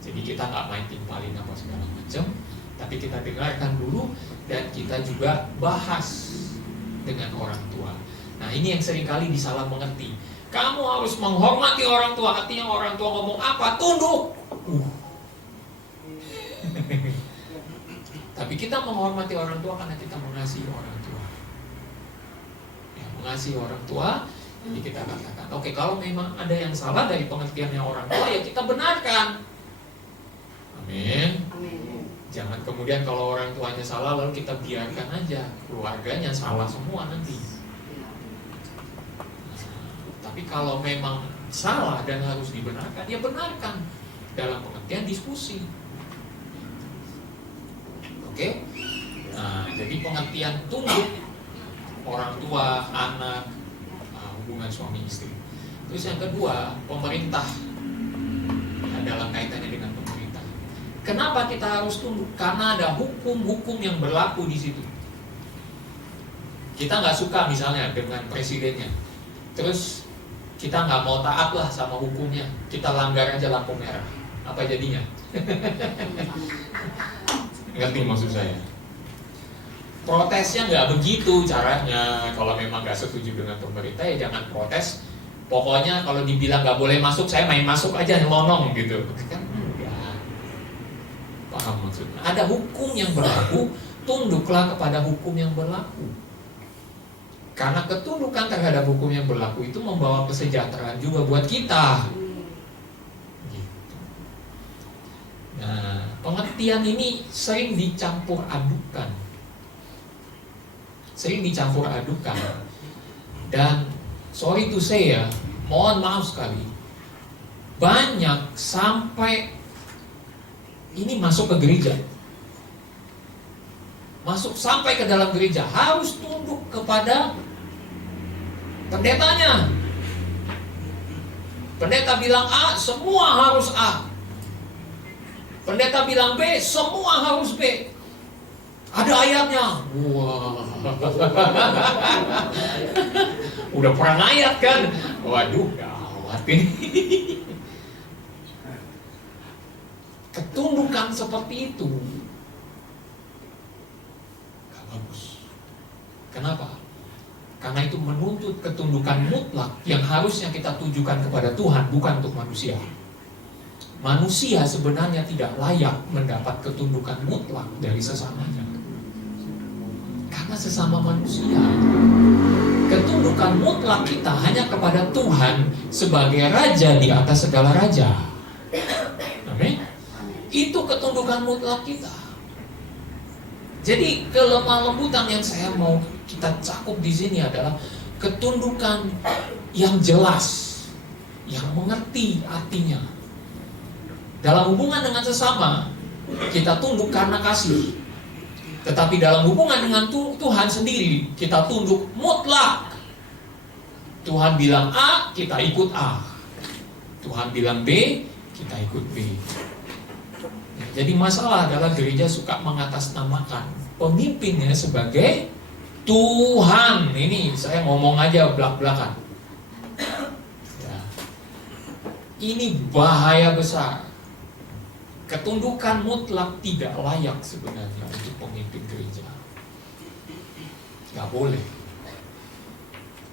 Jadi kita nggak main timpalin apa segala macam, tapi kita dengarkan dulu dan kita juga bahas dengan orang tua. Nah, ini yang seringkali disalah mengerti. Kamu harus menghormati orang tua, artinya orang tua ngomong apa, tunduk. Tapi kita menghormati orang tua karena kita mengasihi orang tua. Ya, mengasihi orang tua, jadi kita katakan, oke, kalau memang ada yang salah dari pengertiannya orang tua, ya kita benarkan. Amin. Jangan kemudian kalau orang tuanya salah lalu kita biarkan aja, keluarganya salah semua nanti. Tapi kalau memang salah dan harus dibenarkan, ya benarkan dalam pengertian diskusi. Oke? Nah, jadi pengertian tunduk orang tua, anak, hubungan suami istri. Terus yang kedua, pemerintah. Nah, dalam kaitannya dengan pemerintah. Kenapa kita harus tunduk? Karena ada hukum-hukum yang berlaku di situ. Kita nggak suka misalnya dengan presidennya, terus kita nggak mau taat lah sama hukumnya, kita langgar aja lampu merah. Apa jadinya? Ngerti maksud saya? Protesnya nggak begitu caranya. Kalau memang nggak setuju dengan pemerintah ya jangan protes. Pokoknya kalau dibilang nggak boleh masuk, saya main masuk aja nyelonong gitu. Kan enggak. Paham maksudnya? Ada hukum yang berlaku, tunduklah kepada hukum yang berlaku. Karena ketundukan terhadap hukum yang berlaku itu membawa kesejahteraan juga buat kita. Gitu. Nah, pengertian ini sering dicampur adukan. Dan sorry to say ya, mohon maaf sekali, banyak sampai ini masuk ke gereja, masuk sampai ke dalam gereja harus tunduk kepada pendetanya. Pendeta bilang A, semua harus A. Pendeta bilang B, semua harus B. Ada ayatnya. Wah. Udah perang ayat kan? Waduh, gawat ini. Ketundukan seperti itu gak bagus. Kenapa? Karena itu menuntut ketundukan mutlak yang harusnya kita tujukan kepada Tuhan, bukan untuk manusia. Manusia sebenarnya tidak layak mendapat ketundukan mutlak dari sesamanya. Karena sesama manusia, ketundukan mutlak kita hanya kepada Tuhan sebagai Raja di atas segala raja. Amin. Itu ketundukan mutlak kita. Jadi kelemah lembutan yang saya mau kita cakup di sini adalah ketundukan yang jelas, yang mengerti artinya. Dalam hubungan dengan sesama, kita tunduk karena kasih. Tetapi dalam hubungan dengan Tuhan sendiri, kita tunduk mutlak. Tuhan bilang A, kita ikut A. Tuhan bilang B, kita ikut B. Jadi masalah adalah gereja suka mengatasnamakan pemimpinnya sebagai Tuhan. Ini saya ngomong aja belak-belakan. Ya. Ini bahaya besar. Ketundukan mutlak tidak layak sebenarnya untuk pemimpin gereja. Gak boleh.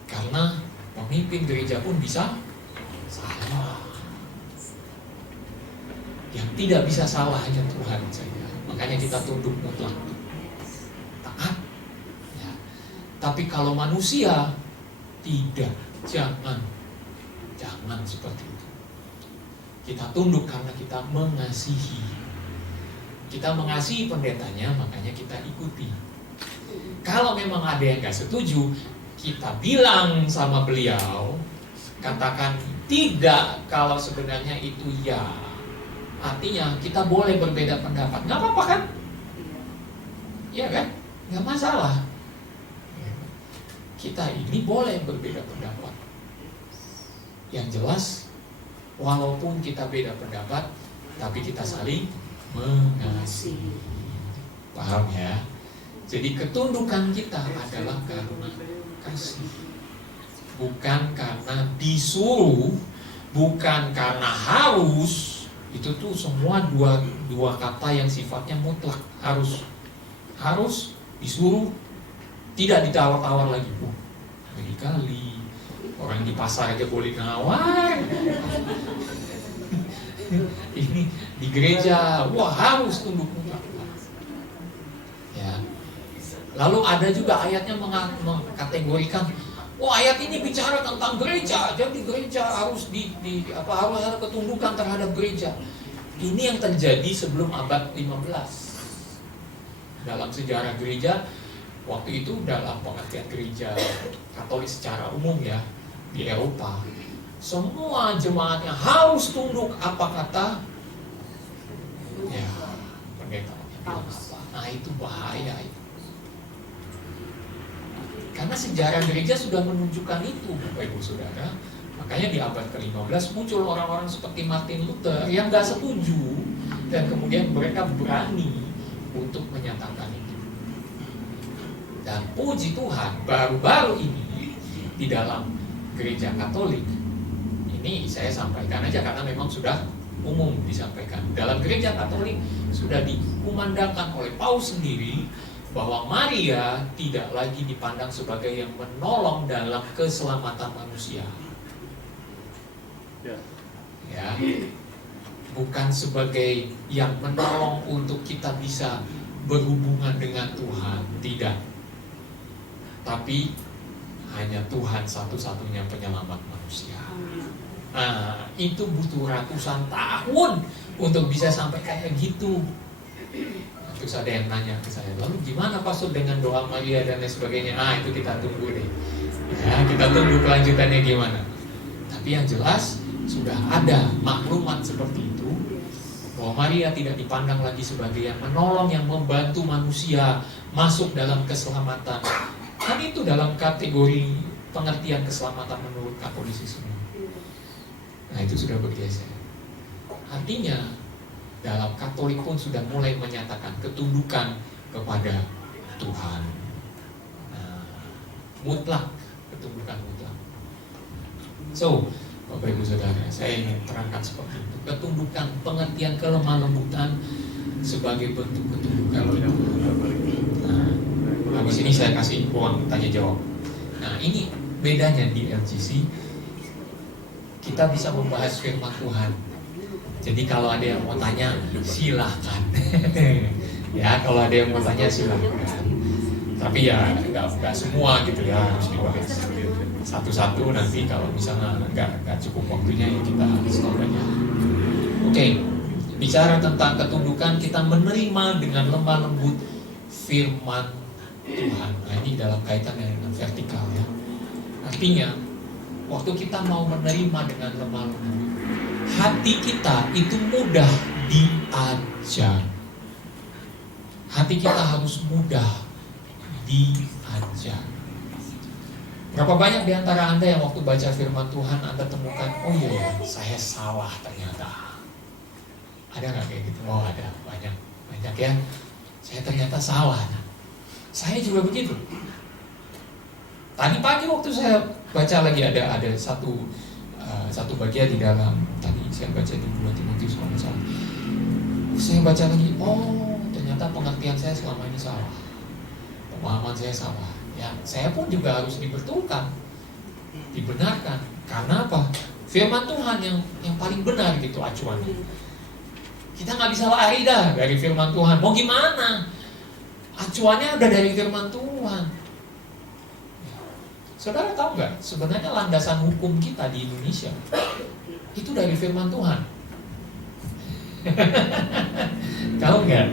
Karena pemimpin gereja pun bisa salah. Yang tidak bisa salah hanya Tuhan saja. Makanya kita tunduk mutlak. Taat. Ya. Tapi kalau manusia tidak, jangan seperti itu. Kita tunduk karena kita mengasihi. Kita mengasihi pendetanya, makanya kita ikuti. Kalau memang ada yang gak setuju, kita bilang sama beliau, katakan tidak kalau sebenarnya itu ya. Artinya kita boleh berbeda pendapat. Gak apa-apa kan? Iya kan? Gak masalah. Kita ini boleh berbeda pendapat. Yang jelas, walaupun kita beda pendapat, tapi kita saling mengasihi. Paham ya? Jadi ketundukan kita adalah karena kasih. Bukan karena disuruh, bukan karena harus. Itu tuh semua dua kata yang sifatnya mutlak. Harus disuruh, tidak ditawar-tawar lagi. Kali orang di pasar aja boleh nawar. Ini di gereja, wah harus tunduk mutlak. Ya. Lalu ada juga ayatnya mengkategorikan, wah ayat ini bicara tentang gereja, jadi gereja harus harus ada ketundukan terhadap gereja. Ini yang terjadi sebelum abad 15. Dalam sejarah gereja, waktu itu dalam pengertian gereja Katolik secara umum ya, di Eropa, semua jemaatnya harus tunduk apa kata ya pendeta bilang apa. Nah itu bahaya itu. Karena sejarah gereja sudah menunjukkan itu, Bapak Ibu Saudara, Makanya di abad ke-15 muncul orang-orang seperti Martin Luther yang gak setuju, dan kemudian mereka berani untuk menyatakan itu. Dan puji Tuhan, baru-baru ini di dalam gereja Katolik, ini saya sampaikan aja karena memang sudah umum disampaikan. Dalam gereja Katolik sudah dikumandangkan oleh Paus sendiri bahwa Maria tidak lagi dipandang sebagai yang menolong dalam keselamatan manusia. Ya, bukan sebagai yang menolong untuk kita bisa berhubungan dengan Tuhan, tidak. Tapi hanya Tuhan satu-satunya penyelamat manusia. Nah, itu butuh ratusan tahun untuk bisa sampai kayak gitu. Terus ada yang nanya ke saya, lalu gimana Pastor dengan doa Maria dan lain sebagainya? Itu kita tunggu deh. Ya, kita tunggu kelanjutannya gimana. Tapi yang jelas sudah ada maklumat seperti itu, bahwa Maria tidak dipandang lagi sebagai yang menolong, yang membantu manusia masuk dalam keselamatan. Kan itu dalam kategori pengertian keselamatan menurut Katolisisme. Nah, itu sudah bergeser. Artinya dalam Katolik pun sudah mulai menyatakan ketundukan kepada Tuhan. Nah, mutlak, ketundukan mutlak. So, Bapak Ibu Saudara, saya ingin terangkan seperti itu. Ketundukan, pengertian kelemah lembutan sebagai bentuk ketundukan. Nah, habis ini saya kasih ruang tanya jawab. Nah, ini bedanya di LGC. Kita bisa membahas firman Tuhan. Jadi kalau ada yang mau tanya, silahkan. Ya, kalau ada yang mau tanya silahkan. Tapi ya nggak semua gitu ya harus dibahas. Satu-satu nanti kalau misalnya nggak cukup waktunya ya kita stop aja. Oke, bicara tentang ketundukan, kita menerima dengan lemah lembut firman Tuhan. Nah, ini dalam kaitan dengan vertikal ya. Artinya waktu kita mau menerima dengan lemah lembut, hati kita itu mudah diajar. Hati kita harus mudah diajar. Berapa banyak di antara Anda yang waktu baca firman Tuhan Anda temukan, oh iya ya, saya salah ternyata. Ada nggak kayak gitu? Oh ada, banyak ya. Saya ternyata salah. Saya juga begitu. Tadi pagi waktu saya baca lagi ada satu bagian di dalam, tadi saya baca di 2 Timotius kalau nggak salah. Saya baca lagi, oh ternyata pengertian saya selama ini salah, pemahaman saya salah. Ya, saya pun juga harus dibetulkan, dibenarkan. Karena apa? Firman Tuhan yang paling benar gitu acuannya. Kita nggak bisa lari dah dari firman Tuhan. Mau gimana? Acuannya udah dari firman Tuhan. Saudara tahu nggak? Sebenarnya landasan hukum kita di Indonesia itu dari firman Tuhan. Tahu nggak?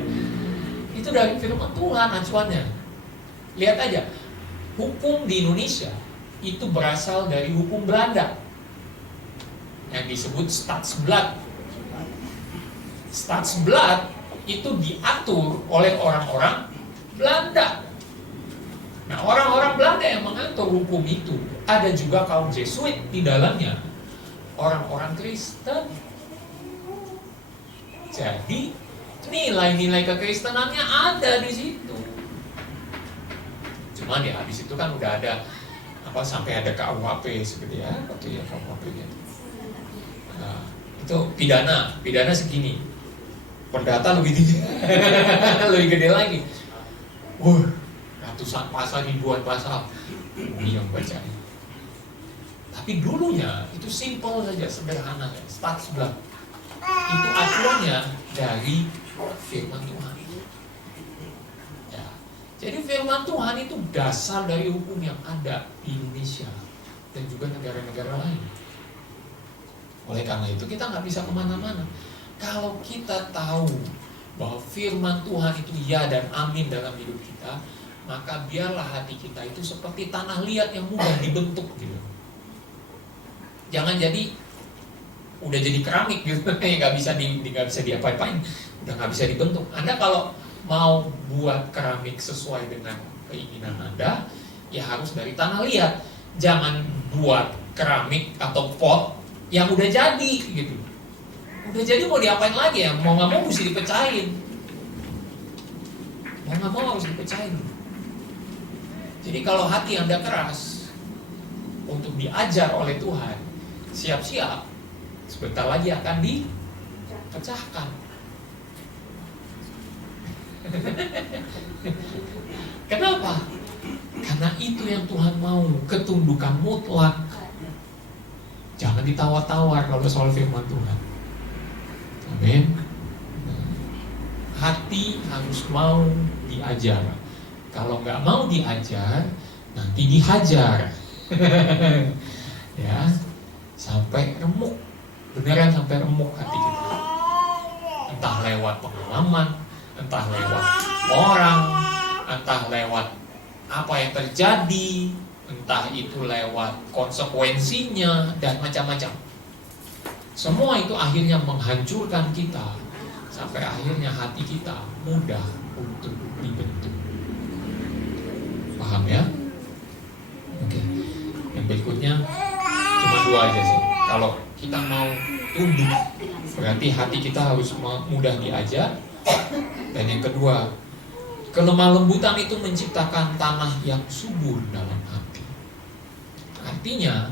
Itu dari firman Tuhan acuannya. Lihat aja. Hukum di Indonesia itu berasal dari hukum Belanda yang disebut Stadsblad. Stadsblad itu diatur oleh orang-orang Belanda. Nah, orang-orang Belanda yang mengatur hukum itu, ada juga kaum Jesuit di dalamnya, orang-orang Kristen. Jadi nilai-nilai kekristenannya ada di situ. Cuman ya habis itu kan udah ada sampai ada KUHP seperti ya, waktu ya KUHP gitu. Nah, itu pidana segini, perdata lebih tinggi, lebih gede lagi. Ratusan pasal, ribuan pasal, ini yang bacanya. Tapi dulunya itu simple saja, sederhana, Stadsblad. Itu acuannya dari firman Tuhan. Jadi firman Tuhan itu dasar dari hukum yang ada di Indonesia dan juga negara-negara lain. Oleh karena itu kita nggak bisa kemana-mana. Kalau kita tahu bahwa firman Tuhan itu ya dan amin dalam hidup kita, maka biarlah hati kita itu seperti tanah liat yang mudah dibentuk gitu. Jangan udah jadi keramik gitu, nggak bisa diapa-apain, udah nggak bisa dibentuk. Anda kalau mau buat keramik sesuai dengan keinginan Anda, ya harus dari tanah liat. Jangan buat keramik atau pot yang udah jadi gitu. Udah jadi mau diapain lagi ya? Mau nggak mau mesti dipecahin. Mau nggak mau harus dipecahin. Jadi kalau hati Anda keras untuk diajar oleh Tuhan, siap-siap sebentar lagi akan dipecahkan. Kenapa? Karena itu yang Tuhan mau, ketundukan mutlak. Jangan ditawar-tawar kalau soal firman Tuhan. Amin. Hati harus mau diajar. Kalau nggak mau diajar, nanti dihajar. Ya, sampai remuk. Beneran sampai remuk hati kita. Entah lewat pengalaman, entah lewat orang, entah lewat apa yang terjadi, entah itu lewat konsekuensinya dan macam-macam. Semua itu akhirnya menghancurkan kita sampai akhirnya hati kita mudah untuk dibentuk. Paham ya? Oke. Yang berikutnya cuma 2 aja sih. Kalau kita mau tunduk, berarti hati kita harus mudah diajar. Dan yang kedua, kelemah lembutan itu menciptakan tanah yang subur dalam hati. Artinya,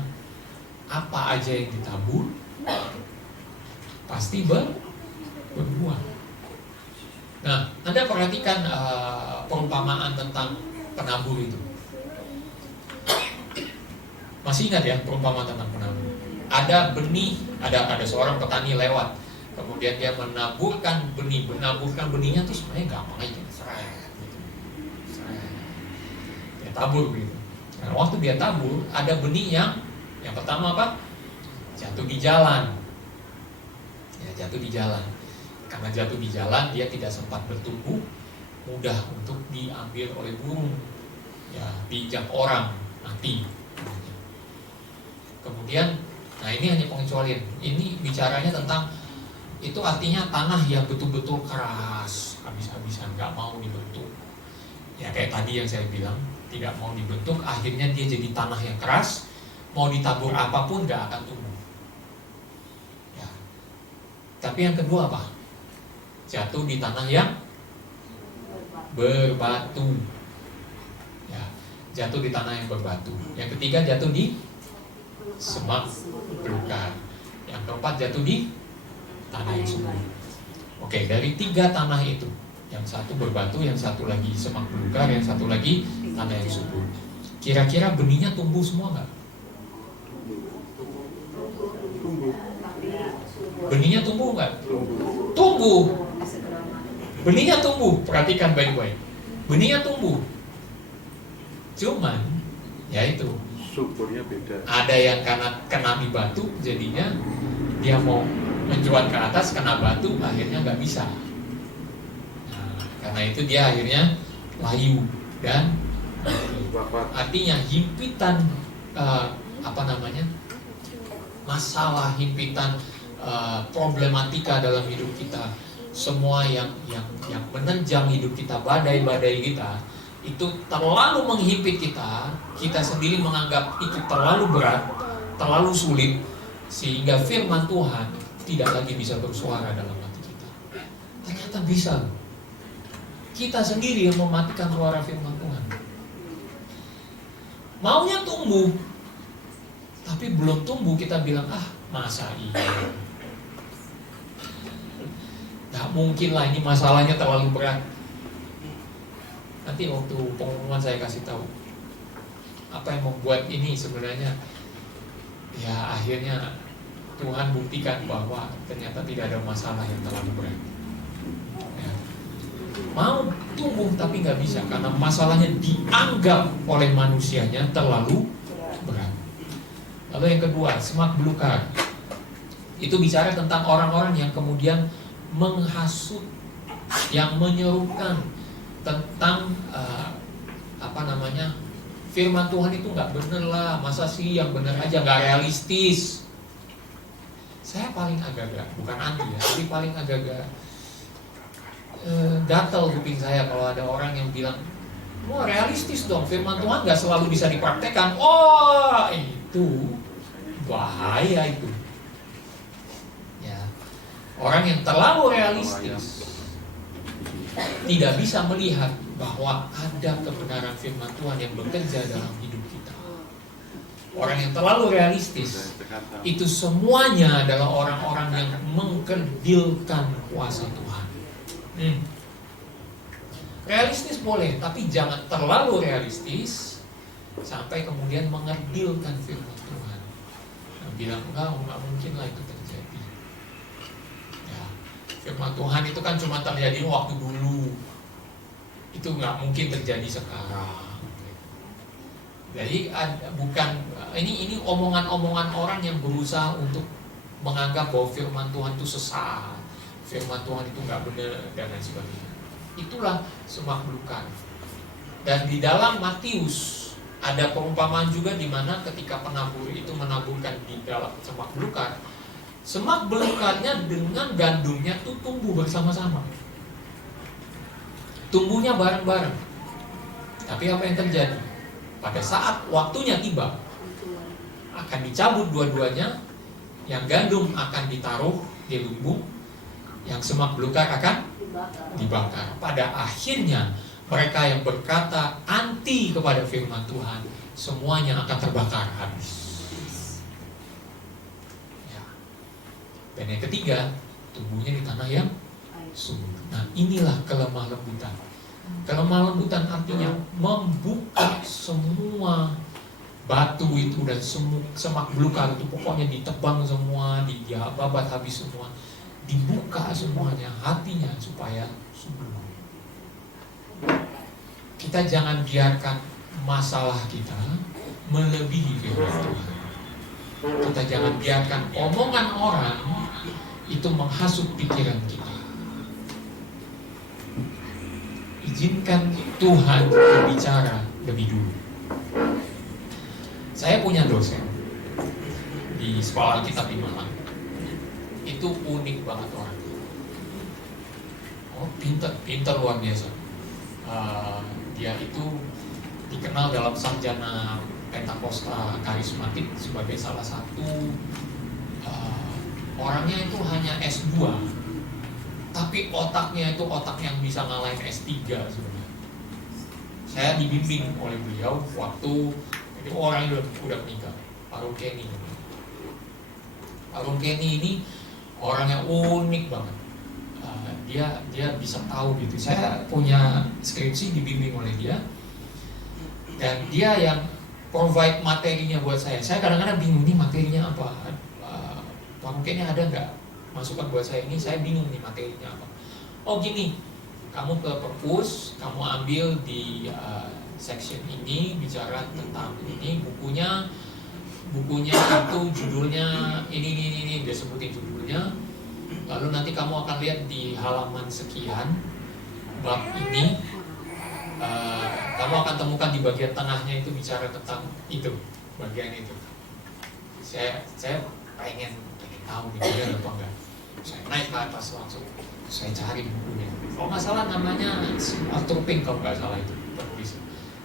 apa aja yang ditabur pasti berbuah. Nah, Anda perhatikan perumpamaan tentang penabur itu. Masih ingat ya perumpamaan tentang penabur? Ada benih, ada seorang petani lewat, kemudian dia menaburkan benihnya tuh sebenarnya gampang aja, dia tabur gitu. Nah, waktu dia tabur, ada benih yang pertama apa? Jatuh di jalan. Ya, jatuh di jalan. Karena jatuh di jalan, dia tidak sempat bertumbuh, mudah untuk diambil oleh burung, ya, diinjak orang, mati. Kemudian, nah ini hanya pengecualian. Ini bicaranya tentang, itu artinya tanah yang betul-betul keras, habis-habisan, gak mau dibentuk. Ya kayak tadi yang saya bilang, tidak mau dibentuk, akhirnya dia jadi tanah yang keras, mau ditabur apapun gak akan tumbuh. Ya. Tapi yang kedua apa? Jatuh di tanah yang berbatu. Ya, jatuh di tanah yang berbatu. Yang ketiga jatuh di semak belukar. Yang keempat jatuh di tanah yang subur. Oke, dari 3 tanah itu, yang satu berbatu, yang satu lagi semak belukar, yang satu lagi tanah yang subur. Kira-kira benihnya tumbuh semua nggak? Benihnya tumbuh nggak? Tumbuh. Benihnya tumbuh. Perhatikan baik-baik. Benihnya tumbuh. Cuman, ya itu. Suburnya beda. Ada yang kena di batu, jadinya dia mau mencuat ke atas, kena batu, akhirnya nggak bisa. Nah, karena itu dia akhirnya layu dan artinya himpitan masalah, himpitan problematika dalam hidup kita, semua yang menenjang hidup kita, badai-badai kita, itu terlalu menghimpit kita sendiri menganggap itu terlalu berat, terlalu sulit, sehingga firman Tuhan tidak lagi bisa bersuara dalam hati kita. Ternyata bisa. Kita sendiri yang mematikan suara firman Tuhan. Maunya tumbuh, tapi belum tumbuh kita bilang, masa iya, gak mungkin lah, ini masalahnya terlalu berat. Nanti waktu pengumuman saya kasih tahu apa yang membuat ini sebenarnya. Ya akhirnya Tuhan buktikan bahwa ternyata tidak ada masalah yang terlalu berat. Ya. Mau tumbuh tapi nggak bisa karena masalahnya dianggap oleh manusianya terlalu berat. Lalu yang kedua, semak belukar. Itu bicara tentang orang-orang yang kemudian menghasut, yang menyerukan tentang firman Tuhan itu nggak bener lah, masa sih yang bener aja, nggak realistis. Saya paling agak-agak, bukan anti ya, tapi paling agak-agak gatel kuping saya kalau ada orang yang bilang, wah realistis dong, firman Tuhan nggak selalu bisa dipraktekkan. Oh itu Bahaya itu. Ya. Orang yang terlalu realistis tidak bisa melihat bahwa ada kebenaran firman Tuhan yang bekerja dalam hidup kita. Orang yang terlalu realistis itu semuanya adalah orang-orang yang mengkerdilkan kuasa Tuhan. Realistis boleh, tapi jangan terlalu realistis sampai kemudian mengerdilkan firman Tuhan. Nah, bilang enggak mungkin lah itu terjadi. Ya, firman Tuhan itu kan cuma terjadi waktu dulu. Itu nggak mungkin terjadi sekarang. Jadi bukan ini omongan-omongan orang yang berusaha untuk menganggap bahwa firman Tuhan itu sesat, firman Tuhan itu nggak benar dan lain sebagainya. Itulah semak belukar. Dan di dalam Matius ada perumpamaan juga di mana ketika penabur itu menaburkan di dalam semak belukarnya dengan gandumnya itu tumbuh bersama-sama. Tumbuhnya bareng-bareng. Tapi apa yang terjadi? Pada saat waktunya tiba, akan dicabut dua-duanya, yang gandum akan ditaruh di lumbung, yang semak belukar akan dibakar. Pada akhirnya mereka yang berkata anti kepada firman Tuhan, semuanya akan terbakar habis. Ya. Dan yang ketiga, tumbuhnya di tanah yang subur. Nah, inilah kelemah lembutan. Kelemah lembutan artinya membuka semua batu itu dan semak belukar itu pokoknya ditebang semua, dibabat habis semua, dibuka semuanya hatinya supaya subur. Kita jangan biarkan masalah kita melebihi firman Tuhan. Kita jangan biarkan omongan orang itu menghasut pikiran kita. Izinkan Tuhan berbicara lebih dulu. Saya punya dosen di sekolah Alkitab di Malang. Itu unik banget orangnya. Oh, pintar luar biasa. Dia itu dikenal dalam sarjana Pentakosta karismatik sebagai salah satu orangnya itu hanya S2, tapi otaknya itu otak yang bisa ngalahin S3 sebenarnya. Saya dibimbing oleh beliau waktu itu orangnya udah meninggal, Pak Rukeni. Pak Rukeni ini orangnya unik banget. Dia bisa tahu gitu. Saya punya skripsi dibimbing oleh dia, dan dia yang provide materinya buat saya. Saya kadang-kadang bingung nih materinya apa. Pak Rukeni ada nggak masukan buat saya ini? Saya bingung nih materinya apa. Oh gini, kamu ke perpus, kamu ambil di section ini bicara tentang ini, bukunya itu judulnya ini dia sebutin judulnya. Lalu nanti kamu akan lihat di halaman sekian bab ini, kamu akan temukan di bagian tengahnya itu bicara tentang itu, bagian itu. Saya pengen tahu nih benar apa enggak. Saya naik ke atas langsung, saya cari bukunya. Kalau nggak salah namanya Arthur Pink, kalau nggak salah itu penulis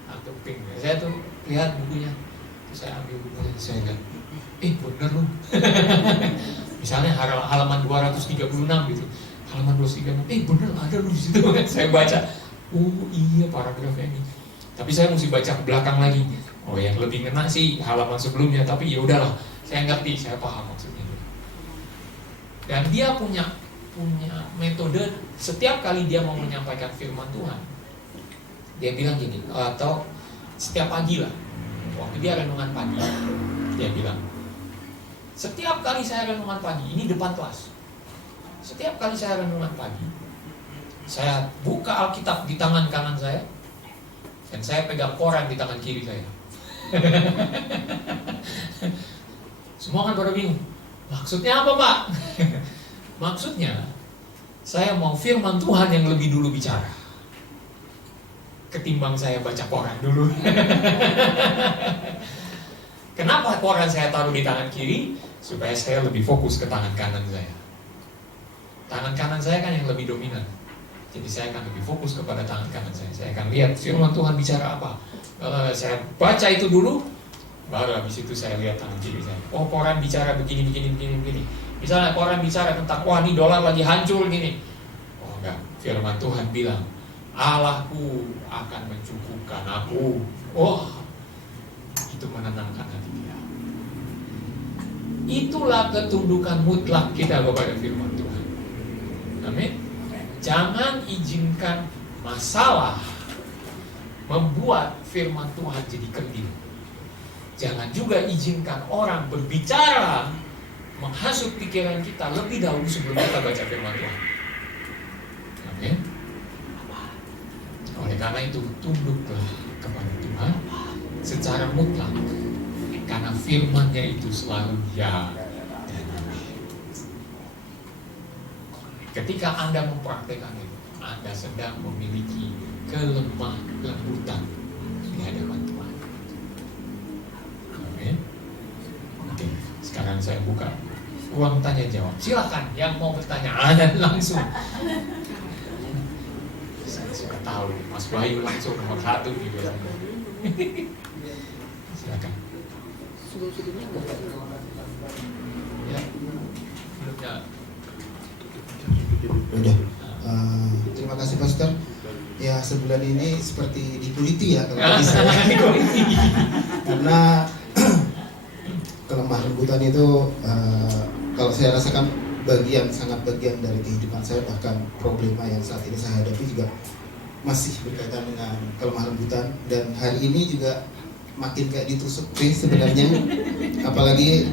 Arthur Pink. Saya tuh lihat bukunya, saya ambil bukunya, saya lihat, bener loh. Misalnya halaman 236 gitu, halaman 236, bener ada loh di situ. Saya baca, oh iya paragrafnya ini. Tapi saya mesti baca ke belakang lagi. Oh yang lebih ngena sih halaman sebelumnya, tapi ya udahlah, saya ngerti, saya paham maksudnya. Dan dia punya metode setiap kali dia mau menyampaikan firman Tuhan. Dia bilang gini, atau setiap pagi lah, waktu dia renungan pagi, dia bilang, setiap kali saya renungan pagi, ini depan kelas. Setiap kali saya renungan pagi, saya buka Alkitab di tangan kanan saya, dan saya pegang koran di tangan kiri saya. Semua kan pada bingung, maksudnya apa Pak? Maksudnya, saya mau firman Tuhan yang lebih dulu bicara ketimbang saya baca koran dulu. Kenapa koran saya taruh di tangan kiri? Supaya saya lebih fokus ke tangan kanan saya. Tangan kanan saya kan yang lebih dominan. Jadi saya akan lebih fokus kepada tangan kanan saya. Saya akan lihat firman Tuhan bicara apa. Saya baca itu dulu, Baru habis itu saya lihat tangan kiri saya. Oh, koran bicara begini. Misalnya koran bicara tentang, wah ini dolar lagi hancur gini. Oh enggak, firman Tuhan bilang, Allahku akan mencukupkan aku. Oh, itu menenangkan hati dia. Itulah ketundukan mutlak kita kepada firman Tuhan. Amin. Jangan izinkan masalah membuat firman Tuhan jadi kerdil. Jangan juga izinkan orang berbicara menghasut pikiran kita lebih dahulu sebelum kita baca firman Tuhan. Amin. Oleh karena itu, tunduklah kepada Tuhan secara mutlak, karena firman-Nya itu selalu ya dan amin. Ketika Anda mempraktekkan itu, Anda sedang memiliki kelemah lembutan di hadapan Tuhan. Amin. Oke, sekarang saya buka ruang tanya jawab. Silakan yang mau bertanya, Anda langsung. Saya suka tahu, Mas Bayu langsung nomor 1 nih biasanya. Silakan. Ya, belumnya. Udah. Terima kasih Pastor. Ya, sebulan ini seperti dikuliti ya kalau bisa. Karena kelemah lembutan itu kalau saya rasakan sangat bagian dari kehidupan saya, bahkan problema yang saat ini saya hadapi juga masih berkaitan dengan kelemah lembutan, dan hari ini juga makin kayak ditusuk sih sebenarnya. Apalagi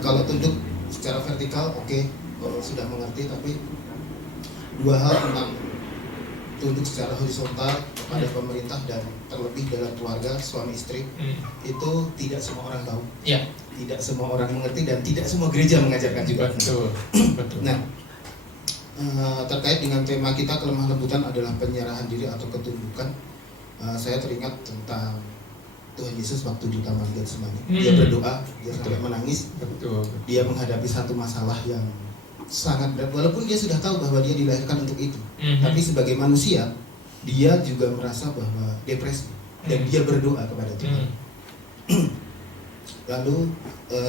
kalau tunduk secara vertikal, oke, kalau sudah mengerti, tapi dua hal tentang tunduk secara horizontal kepada pemerintah dan terlebih dalam keluarga suami istri itu tidak semua orang tahu, tidak semua orang mengerti, dan tidak semua gereja mengajarkan juga. Betul. Nah, terkait dengan tema kita kelemah lembutan adalah penyerahan diri atau ketundukan, saya teringat tentang Tuhan Yesus waktu di Taman Getsemani. Dia berdoa, dia sampai menangis. Dia menghadapi satu masalah yang sangat berat, walaupun dia sudah tahu bahwa dia dilahirkan untuk itu. Tapi sebagai manusia, dia juga merasa bahwa depresi, dan dia berdoa kepada Tuhan. Lalu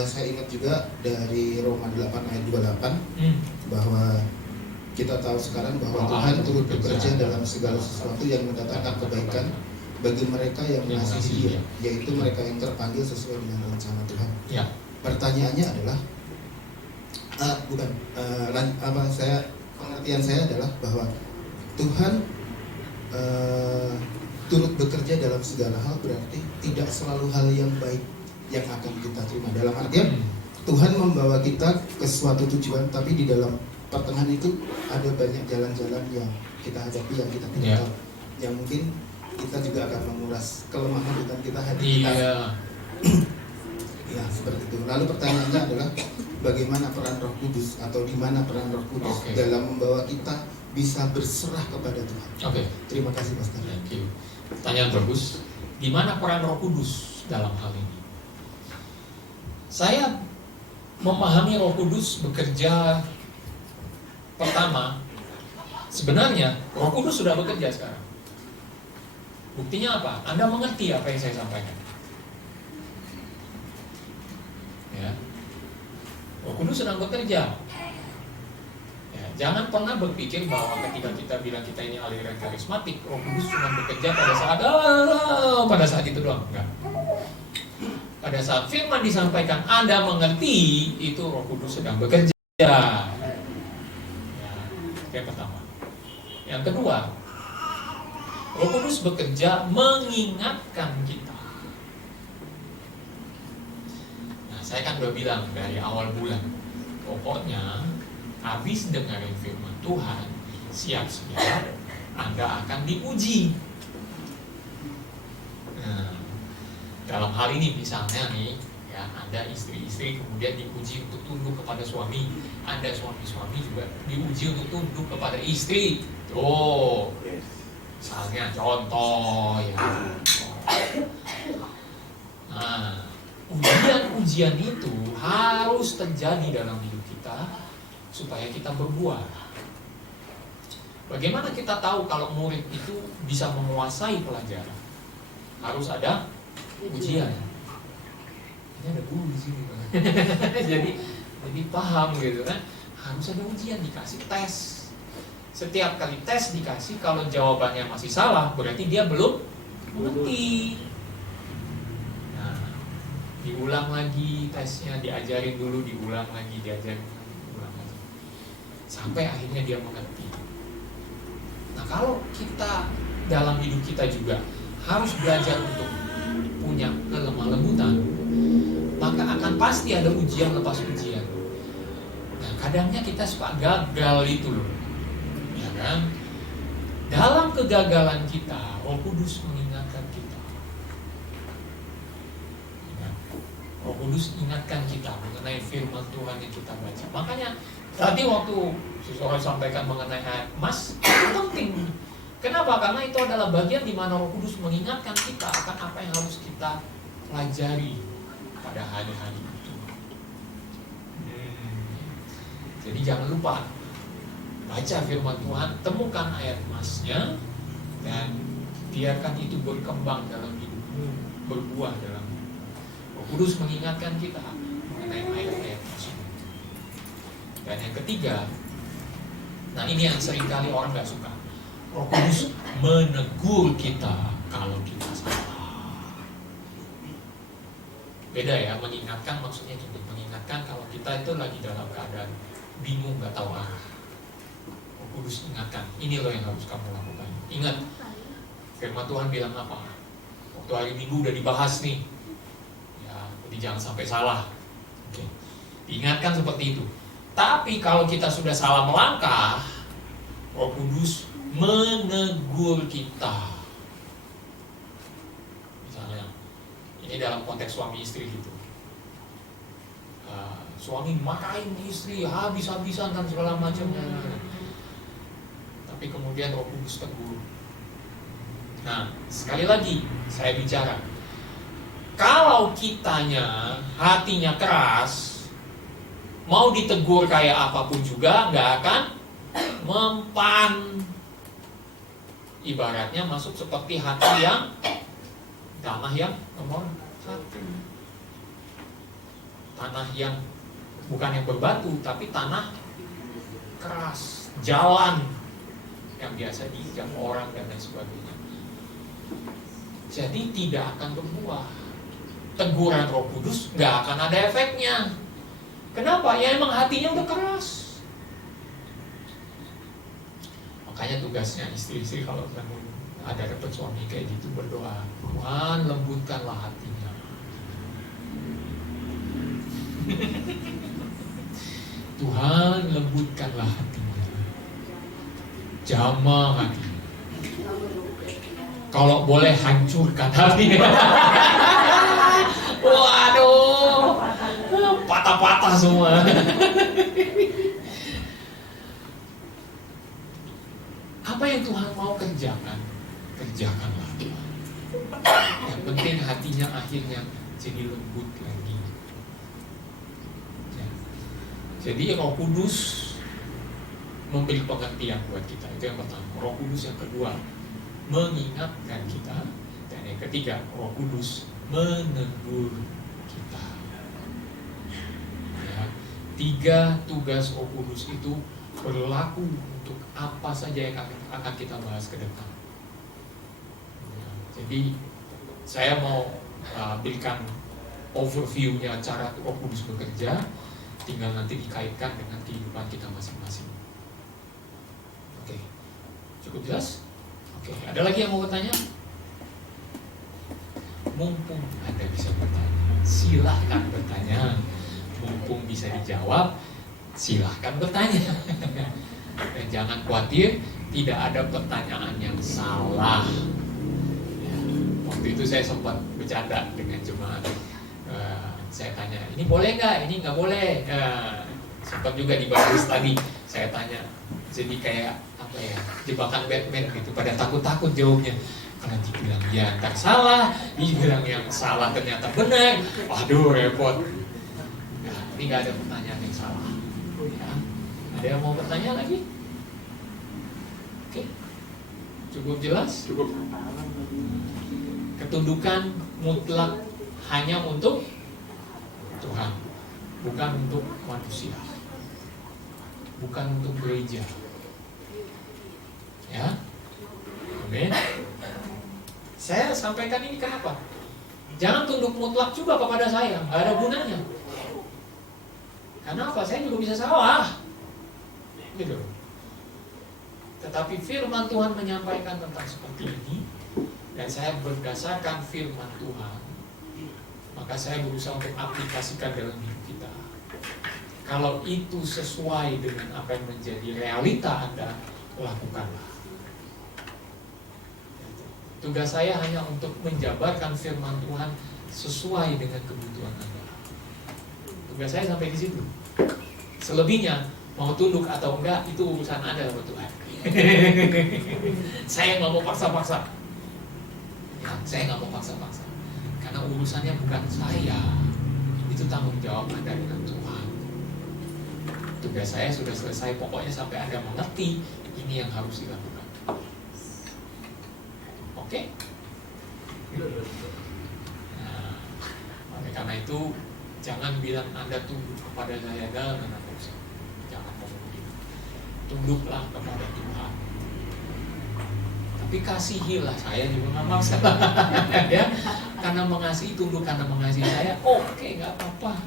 saya ingat juga dari Roma 8 ayat 28 bahwa kita tahu sekarang bahwa Tuhan turut bekerja dalam segala sesuatu yang mendatangkan kebaikan bagi mereka yang mengasihi Dia, yaitu mereka yang terpanggil sesuai dengan rencana Tuhan. Pertanyaannya adalah pengertian saya adalah bahwa Tuhan turut bekerja dalam segala hal, berarti tidak selalu hal yang baik yang akan kita terima. Dalam artian Tuhan membawa kita ke suatu tujuan, tapi di dalam pertengahan itu ada banyak jalan-jalan yang kita hadapi yang kita tidak tahu, yang mungkin kita juga akan menguras kelemahan kita hati kita. Ya, seperti itu. Lalu pertanyaannya adalah bagaimana peran Roh Kudus, atau di mana peran Roh Kudus dalam membawa kita bisa berserah kepada Tuhan. Terima kasih Pastor. Pertanyaan bagus. Di mana peran Roh Kudus dalam hal ini? Saya memahami Roh Kudus bekerja, pertama, sebenarnya Roh Kudus sudah bekerja sekarang. Buktinya apa? Anda mengerti apa yang saya sampaikan. Ya. Roh Kudus sedang bekerja. Ya, jangan pernah berpikir bahwa ketika kita bilang kita ini aliran karismatik, Roh Kudus cuma bekerja pada saat itu doang. Enggak. Pada saat firman disampaikan, Anda mengerti, itu Roh Kudus sedang bekerja. Ya, yang pertama. Yang kedua, Roh Kudus bekerja mengingatkan kita. Nah, saya kan udah bilang dari awal bulan, pokoknya habis dengerin firman Tuhan, siap-siap Anda akan diuji. Nah, dalam hal ini misalnya nih, ya, Anda istri-istri kemudian diuji untuk tunduk kepada suami, Anda suami-suami juga diuji untuk tunduk kepada istri. Tuh, misalnya contoh ya. Nah, ujian-ujian itu harus terjadi dalam hidup kita supaya kita berbuah. Bagaimana kita tahu kalau murid itu bisa menguasai pelajaran? Harus ada ujian. Ini ada guru di sini. jadi paham gitu kan. Harus ada ujian, dikasih tes. Setiap kali tes dikasih, kalau jawabannya masih salah, berarti dia belum mengerti. Nah, diulang lagi tesnya, diajarin dulu, diulang lagi, diajarin diulang lagi, sampai akhirnya dia mengerti. Nah, kalau kita dalam hidup kita juga harus belajar untuk punya kelemah lembutan, maka akan pasti ada ujian lepas ujian. Nah, kadangnya kita suka gagal itu loh, ya kan? Dalam kegagalan kita, Roh Kudus mengingatkan kita. Ya, Roh Kudus ingatkan kita mengenai firman Tuhan yang kita baca. Makanya tadi waktu seseorang sampaikan mengenai ayat emas, penting. Kenapa? Karena itu adalah bagian di mana Roh Kudus mengingatkan kita akan apa yang harus kita pelajari pada hari-hari itu. Jadi jangan lupa baca firman Tuhan, temukan ayat emasnya, dan biarkan itu berkembang dalam hidupmu, berbuah dalam hidupmu. Roh Kudus mengingatkan kita mengenai ayat-ayat tersebut. Dan yang ketiga, nah ini yang seringkali orang gak suka. Roh Kudus menegur kita kalau kita salah. Beda ya, mengingatkan maksudnya gini, mengingatkan kalau kita itu lagi dalam keadaan bingung, gak tahu arah. Roh Kudus ingatkan, ini loh yang harus kamu lakukan. Ingat, firman Tuhan bilang apa? Waktu hari Minggu udah dibahas nih. Ya, jadi jangan sampai salah. Oke. Diingatkan seperti itu. Tapi kalau kita sudah salah melangkah, Roh Kudus menegur kita. Misalnya, ini dalam konteks suami istri gitu. Suami marahin istri habis-habisan dan segala macamnya. Tapi kemudian Roh Kudus tegur. Nah, sekali lagi saya bicara, kalau kitanya hatinya keras, mau ditegur kayak apapun juga nggak akan mempan. Ibaratnya masuk seperti hati yang tanah yang nomor 1. Tanah yang bukan yang berbatu, tapi tanah keras, jalan yang biasa diinjak orang dan lain sebagainya. Jadi tidak akan berbuah. Teguran Roh Kudus nggak akan ada efeknya. Kenapa? Ya emang hatinya udah keras. Makanya tugasnya istri-istri kalau ada dapat suami kayak gitu berdoa, Tuhan lembutkanlah hatinya. Tuhan lembutkanlah hatinya, jamah hatinya. Kalau boleh hancurkan hatinya. Waduh, patah-patah semua. Apa yang Tuhan mau kerjakan, kerjakanlah Tuhan. Yang penting hatinya akhirnya jadi lembut lagi. Ya. Jadi Roh Kudus memberi pengertian buat kita. Itu yang pertama. Roh Kudus yang kedua mengingatkan kita, dan yang ketiga Roh Kudus menegur kita. Ya. 3 tugas Roh Kudus itu berlaku untuk apa saja yang akan kita bahas ke depan. Ya, jadi saya mau berikan overview-nya cara Roh Kudus bekerja, tinggal nanti dikaitkan dengan kehidupan kita masing-masing. Oke, cukup jelas? Oke, ada lagi yang mau bertanya? Mumpung Anda bisa bertanya, silahkan bertanya. Mumpung bisa dijawab, silahkan bertanya. Dan jangan khawatir, tidak ada pertanyaan yang salah. Ya, waktu itu saya sempat bercanda dengan jemaat. Saya tanya, ini boleh nggak? Ini nggak boleh. Sempat juga di baris tadi saya tanya. Jadi kayak apa ya, jebakan Batman gitu. Pada takut-takut jawabnya. Karena dibilang ya ntar salah, dibilang yang salah ternyata benar. Waduh, repot. Ya, ini nggak ada pertanyaan yang salah. Ya. Ada yang mau bertanya lagi? Oke, cukup jelas? Cukup. Ketundukan mutlak hanya untuk Tuhan, bukan untuk manusia, bukan untuk gereja. Ya, amin. Saya sampaikan ini kenapa? Jangan tunduk mutlak juga kepada saya, nggak ada gunanya. Karena apa? Saya juga bisa salah, gitu. Tetapi firman Tuhan menyampaikan tentang seperti ini, dan saya berdasarkan firman Tuhan, maka saya berusaha untuk aplikasikan dalam hidup kita. Kalau itu sesuai dengan apa yang menjadi realita Anda, lakukanlah. Tugas saya hanya untuk menjabarkan firman Tuhan sesuai dengan kebutuhan Anda. Tugas saya sampai di situ. Selebihnya, mau tunduk atau enggak, itu urusan Anda sama Tuhan. Saya nggak mau paksa-paksa. Ya, saya nggak mau paksa-paksa. Karena urusannya bukan saya. Itu tanggung jawab Anda dengan Tuhan. Tugas saya sudah selesai. Pokoknya sampai Anda mengerti ini yang harus dilakukan. Oke? Nah, oleh karena itu jangan bilang Anda tunduk kepada saya dalam nama Tuhan. Jangan ngomong begitu. Tunduklah kepada Tuhan. Tapi kasihilah, saya juga nggak maksa. Ya, karena mengasihi, tunduk karena mengasihi saya. Oke, nggak apa-apa.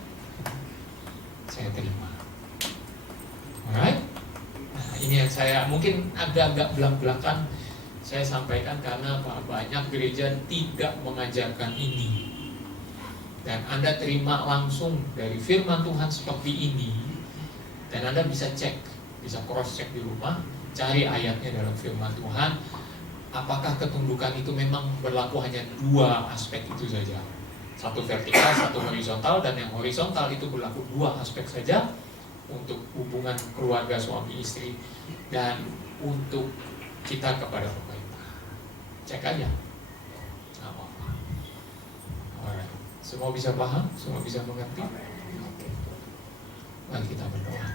Saya terima. Alright? Nah, ini yang saya mungkin agak-agak belak-belakan saya sampaikan karena banyak gereja tidak mengajarkan ini. Dan Anda terima langsung dari firman Tuhan seperti ini, dan Anda bisa cek, bisa cross check di rumah, cari ayatnya dalam firman Tuhan. Apakah ketundukan itu memang berlaku hanya dua aspek itu saja, satu vertikal, satu horizontal, dan yang horizontal itu berlaku dua aspek saja untuk hubungan keluarga suami istri dan untuk kita kepada pemerintah. Cek aja. Nggak apa-apa. Alright. Semua bisa paham? Semua bisa mengerti? Oke. Mari kita berdoa.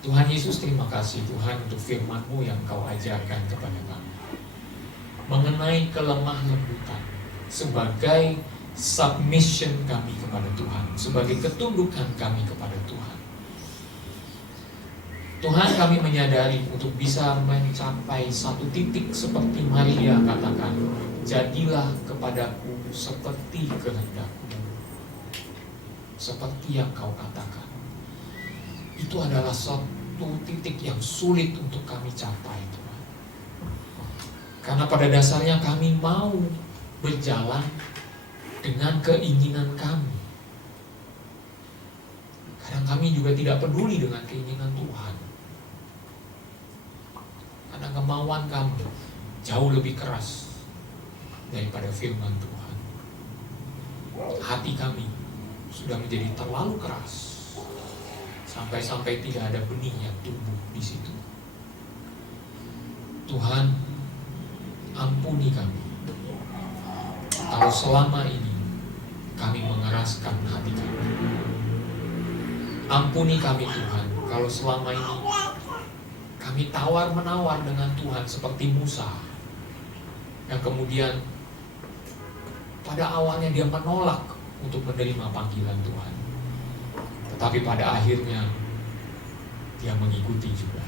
Tuhan Yesus, terima kasih Tuhan untuk firman-Mu yang Kau ajarkan kepada kami mengenai kelemah lembutan sebagai submission kami kepada Tuhan, sebagai ketundukan kami kepada Tuhan. Tuhan, kami menyadari untuk bisa mencapai satu titik seperti Maria katakan, jadilah kepadaku seperti kehendakmu, seperti yang Kau katakan. Itu adalah satu titik yang sulit untuk kami capai, Tuhan. Karena pada dasarnya kami mau berjalan dengan keinginan kami. Kadang kami juga tidak peduli dengan keinginan Tuhan. Karena kemauan kami jauh lebih keras daripada firman Tuhan. Hati kami sudah menjadi terlalu keras, sampai-sampai tidak ada benih yang tumbuh di situ. Tuhan, ampuni kami kalau selama ini kami mengeraskan hati kami. Ampuni kami Tuhan kalau selama ini kami tawar-menawar dengan Tuhan seperti Musa, yang kemudian pada awalnya dia menolak untuk menerima panggilan Tuhan, tetapi pada akhirnya dia mengikuti juga.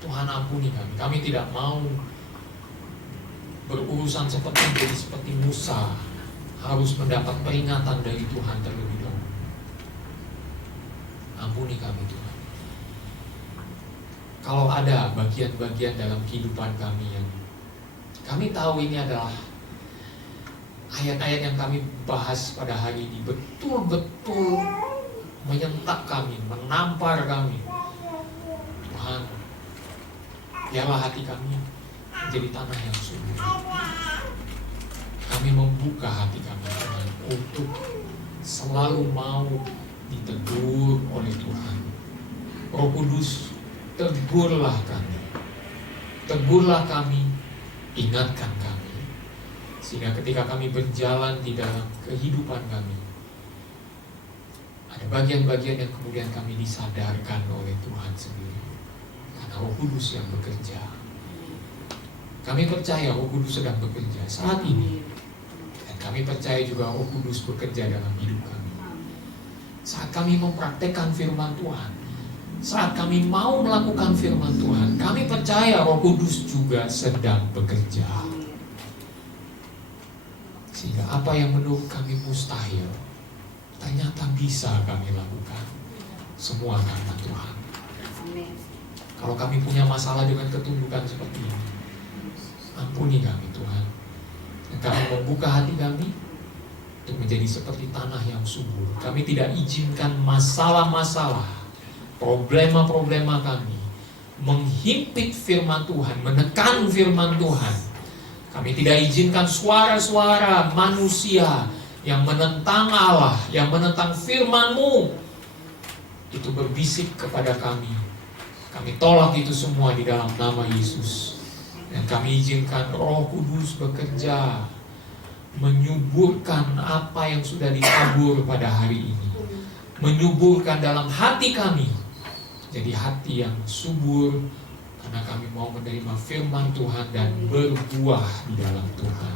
Tuhan, ampuni kami. Kami tidak mau berurusan seperti Musa, harus mendapat peringatan dari Tuhan terlebih dahulu. Ampuni kami Tuhan. Kalau ada bagian-bagian dalam kehidupan kami yang kami tahu ini adalah ayat-ayat yang kami bahas pada hari ini betul-betul menyentak kami, menampar kami, Tuhan, biarlah hati kami menjadi tanah yang subur. Kami membuka hati kami Tuhan untuk selalu mau ditegur oleh Tuhan. Roh Kudus, tegurlah kami, tegurlah kami, ingatkan kami, sehingga ketika kami berjalan di dalam kehidupan kami, ada bagian-bagian yang kemudian kami disadarkan oleh Tuhan sendiri, karena Roh Kudus yang bekerja. Kami percaya Roh Kudus sedang bekerja saat ini, dan Kami percaya juga Roh Kudus bekerja dalam hidup kami. Saat kami mempraktekkan firman Tuhan, saat kami mau melakukan firman Tuhan, kami percaya Roh Kudus juga sedang bekerja. Sehingga apa yang menurut kami mustahil, ternyata bisa kami lakukan. Semua karena Tuhan. Kalau kami punya masalah dengan ketundukan seperti ini, ampuni kami Tuhan. Dan kami membuka hati kami untuk menjadi seperti tanah yang subur. Kami tidak izinkan masalah-masalah, problema-problema kami menghimpit firman Tuhan, menekan firman Tuhan. Kami tidak izinkan suara-suara manusia yang menentang Allah, yang menentang firman-Mu, itu berbisik kepada kami. Kami tolak itu semua di dalam nama Yesus. Dan kami izinkan Roh Kudus bekerja, menyuburkan apa yang sudah ditabur pada hari ini, menyuburkan dalam hati kami, jadi hati yang subur, karena kami mau menerima firman Tuhan dan berbuah di dalam Tuhan.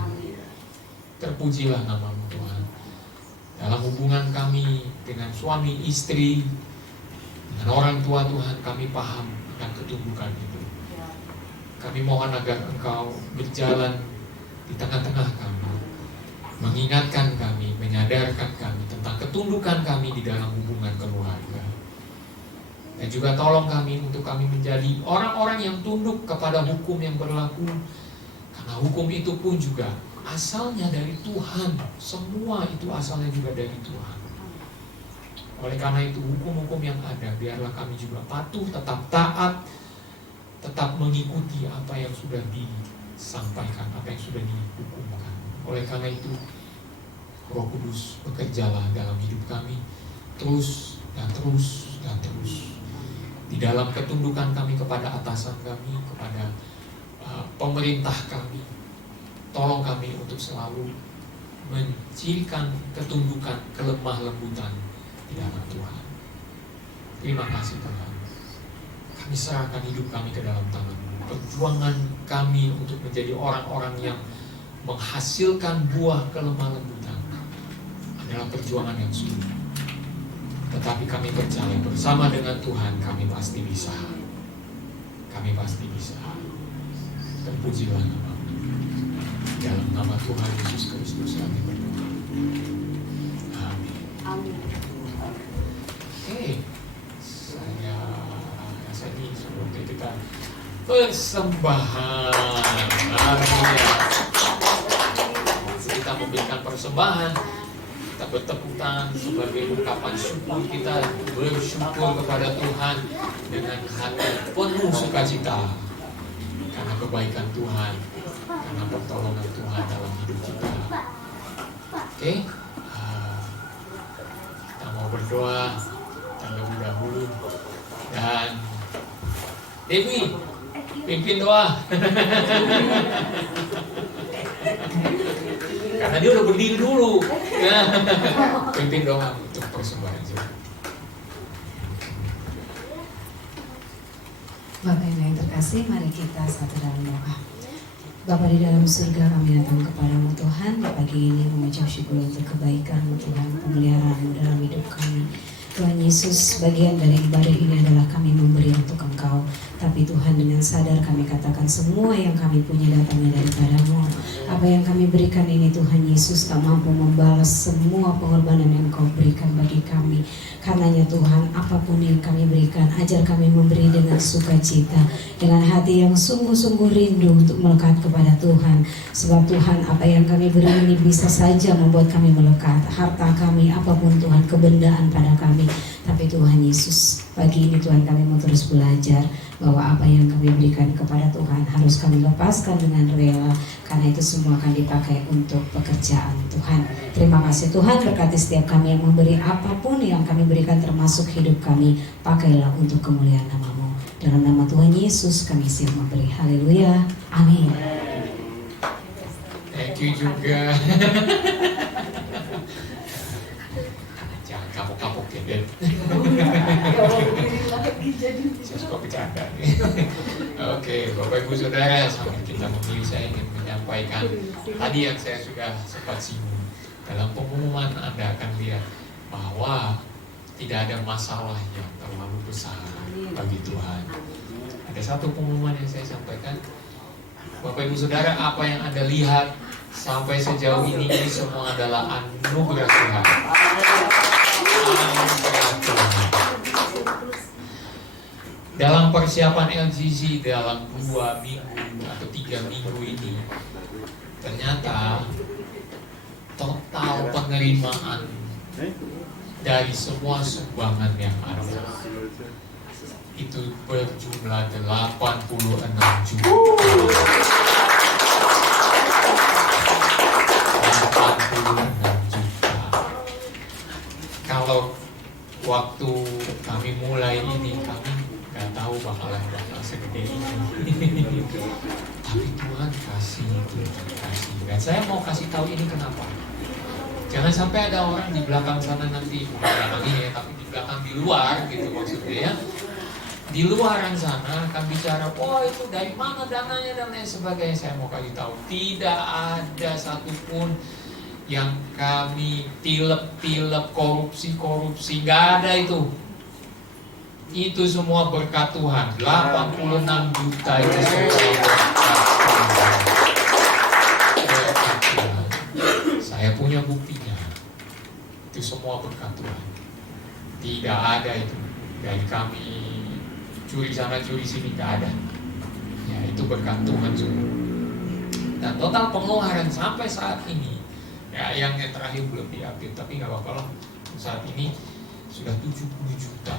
Terpujilah nama-Mu Tuhan. Dalam hubungan kami dengan suami istri, dengan orang tua Tuhan, kami paham akan ketundukan itu. Kami mohon agar Engkau berjalan di tengah-tengah kami, mengingatkan kami, menyadarkan kami tentang ketundukan kami di dalam hubungan keluarga. Dan juga tolong kami untuk kami menjadi orang-orang yang tunduk kepada hukum yang berlaku, karena hukum itu pun juga asalnya dari Tuhan. Semua itu asalnya juga dari Tuhan. Oleh karena itu hukum-hukum yang ada, biarlah kami juga patuh, tetap taat, tetap mengikuti apa yang sudah disampaikan, apa yang sudah dihukumkan. Oleh karena itu Roh Kudus bekerjalah dalam hidup kami, terus dan terus dan terus, di dalam ketundukan kami kepada atasan kami, kepada pemerintah kami. Tolong kami untuk selalu mencirikan ketundukan, kelemah lembutan di dalam Tuhan. Terima kasih Tuhan. Kami serahkan hidup kami ke dalam tangan-Mu. Perjuangan kami untuk menjadi orang-orang yang menghasilkan buah kelemah lembutan adalah perjuangan yang sulit. Tetapi kami percaya bersama dengan Tuhan kami pasti bisa. Kami pasti bisa. Terpujilah nama-Mu. Dalam nama Tuhan Yesus Kristus kami berdoa. Amin. Oke, saya rasa ini sebelumnya kita persembahan. Amin. Kita memberikan persembahan, kita bertepuk tangan sebagai ungkapan syukur, kita bersyukur kepada Tuhan dengan hati penuh sukacita karena kebaikan Tuhan, karena pertolongan Tuhan dalam hidup kita. Oke, kita mau berdoa terlebih dahulu, dan Dewi pimpin doa. Karena dia udah berdiri dulu. Pimpin doa untuk persembahan juga. Bapak yang terkasih, mari kita satu dalam doa. Bapa di dalam surga, kami datang kepadamu Tuhan di pagi ini mengucap syukur untuk kebaikan Tuhan, pemeliharaan dalam hidup kami. Tuhan Yesus, bagian dari ibadah ini adalah kami memberi untuk Engkau. Tapi Tuhan, dengan sadar kami katakan semua yang kami punya datangnya daripada-Mu. Apa yang kami berikan ini Tuhan Yesus tak mampu membalas semua pengorbanan yang Engkau berikan bagi kami. Karenanya Tuhan, apapun yang kami berikan, ajar kami memberi dengan sukacita, dengan hati yang sungguh-sungguh rindu untuk melekat kepada Tuhan. Sebab Tuhan, apa yang kami beri ini bisa saja membuat kami melekat. Harta kami, apapun Tuhan, kebendaan pada kami. Tapi Tuhan Yesus, pagi ini Tuhan kami mau terus belajar bahwa apa yang kami berikan kepada Tuhan harus kami lepaskan dengan rela, karena itu semua akan dipakai untuk pekerjaan Tuhan. Terima kasih Tuhan, berkati setiap kami yang memberi apapun yang kami berikan termasuk hidup kami, pakailah untuk kemuliaan nama-Mu. Dalam nama Tuhan Yesus kami siap memberi. Haleluya, amin. Thank you juga. Jangan kapok-kapok ya, Den. Saya suka bercanda nih. Oke, Bapak Ibu Saudara, sambil kita memilih, saya ingin menyampaikan tadi yang saya sudah sempat singgung. Dalam pengumuman Anda akan lihat bahwa tidak ada masalah yang terlalu besar bagi Tuhan. Ada satu pengumuman yang saya sampaikan, Bapak Ibu Saudara, apa yang Anda lihat sampai sejauh ini semua adalah anugerah Tuhan. Anugerah Tuhan. Dalam persiapan LGC dalam 2 minggu atau 3 minggu ini, ternyata total penerimaan dari semua sumbangan yang ada itu berjumlah 86 juta. 86 juta. Kalau waktu kami mulai ini, kami nggak tahu bakal segede ini. Tapi Tuhan kasih. Dan saya mau kasih tahu ini kenapa. Jangan sampai ada orang di belakang sana nanti, bukan belakang ini ya, tapi di belakang di luar gitu maksudnya ya. Di luaran sana akan bicara, oh itu dari mana dananya dan lain sebagainya. Saya mau kasih tahu, tidak ada satupun yang kami tilep korupsi, nggak ada itu. Itu semua berkat Tuhan. 86 juta itu semua berkat Tuhan. Saya punya buktinya. Itu semua berkat Tuhan. Tidak ada itu dari kami curi sana curi sini, tidak ada. Ya itu berkat Tuhan semua. Dan total pengeluaran sampai saat ini, ya yang terakhir belum diupdate, tapi nggak apa-apa lah. Saat ini sudah 70 juta.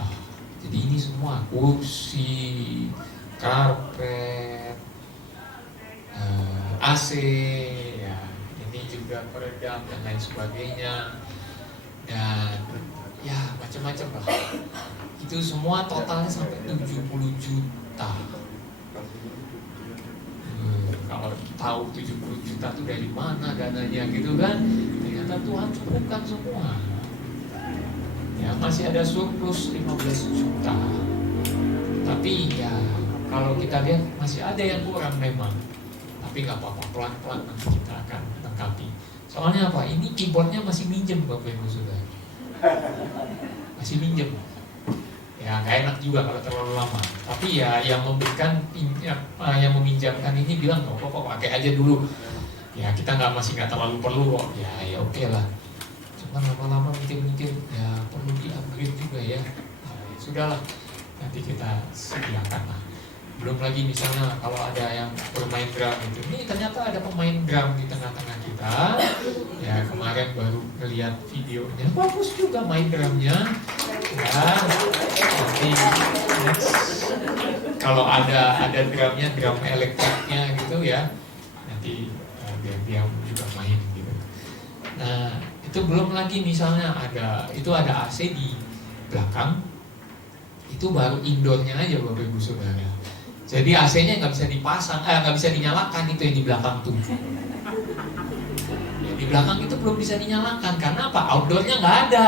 Jadi ini semua kursi, karpet, AC, ya ini juga peredam dan lain sebagainya, dan ya macam-macam lah. Itu semua totalnya sampai 70 juta. Kalau tahu 70 juta itu dari mana dananya gitu kan, ternyata Tuhan cukupkan semua. Ya masih ada surplus 15 juta. Tapi ya kalau kita lihat masih ada yang kurang memang. Tapi nggak apa-apa, pelan-pelan nanti kita akan lengkapi. Soalnya apa? Ini keyboardnya masih minjem Bapak Ibu Saudara. Masih minjem. Ya nggak enak juga kalau terlalu lama. Tapi ya yang memberikan, yang meminjamkan ini bilang nggak apa-apa, pakai aja dulu. Ya kita masih nggak terlalu perlu kok. Ya oke lah. Cuma lama-lama mikir-mikir ya perlu di-upgrade juga ya. Ya sudahlah, nanti kita sediakan lah. Belum lagi misalnya kalau ada yang bermain drum itu, ini ternyata ada pemain drum di tengah-tengah kita. Ya kemarin baru ngeliat videonya, bagus juga main drumnya. Ya nanti next, kalau ada drumnya, drum elektriknya gitu ya, nanti dia juga main gitu. Nah itu belum lagi misalnya ada AC di belakang, itu baru indoornya aja Bapak Ibu Saudara. Jadi AC-nya nggak bisa dipasang, nggak bisa dinyalakan, itu yang di belakang tuh. Ya, di belakang itu belum bisa dinyalakan karena apa? Outdoornya nggak ada.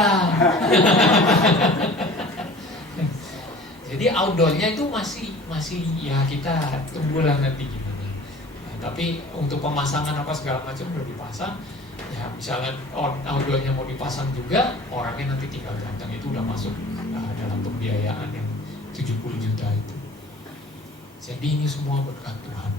Jadi outdoornya itu masih ya kita tunggulah nanti gimana. Nah, tapi untuk pemasangan apa segala macam udah dipasang. Ya misalnya outdoornya mau dipasang juga, orangnya nanti tinggal datang, itu udah masuk dalam pembiayaan yang 70 juta itu. Jadi ini semua berkat Tuhan,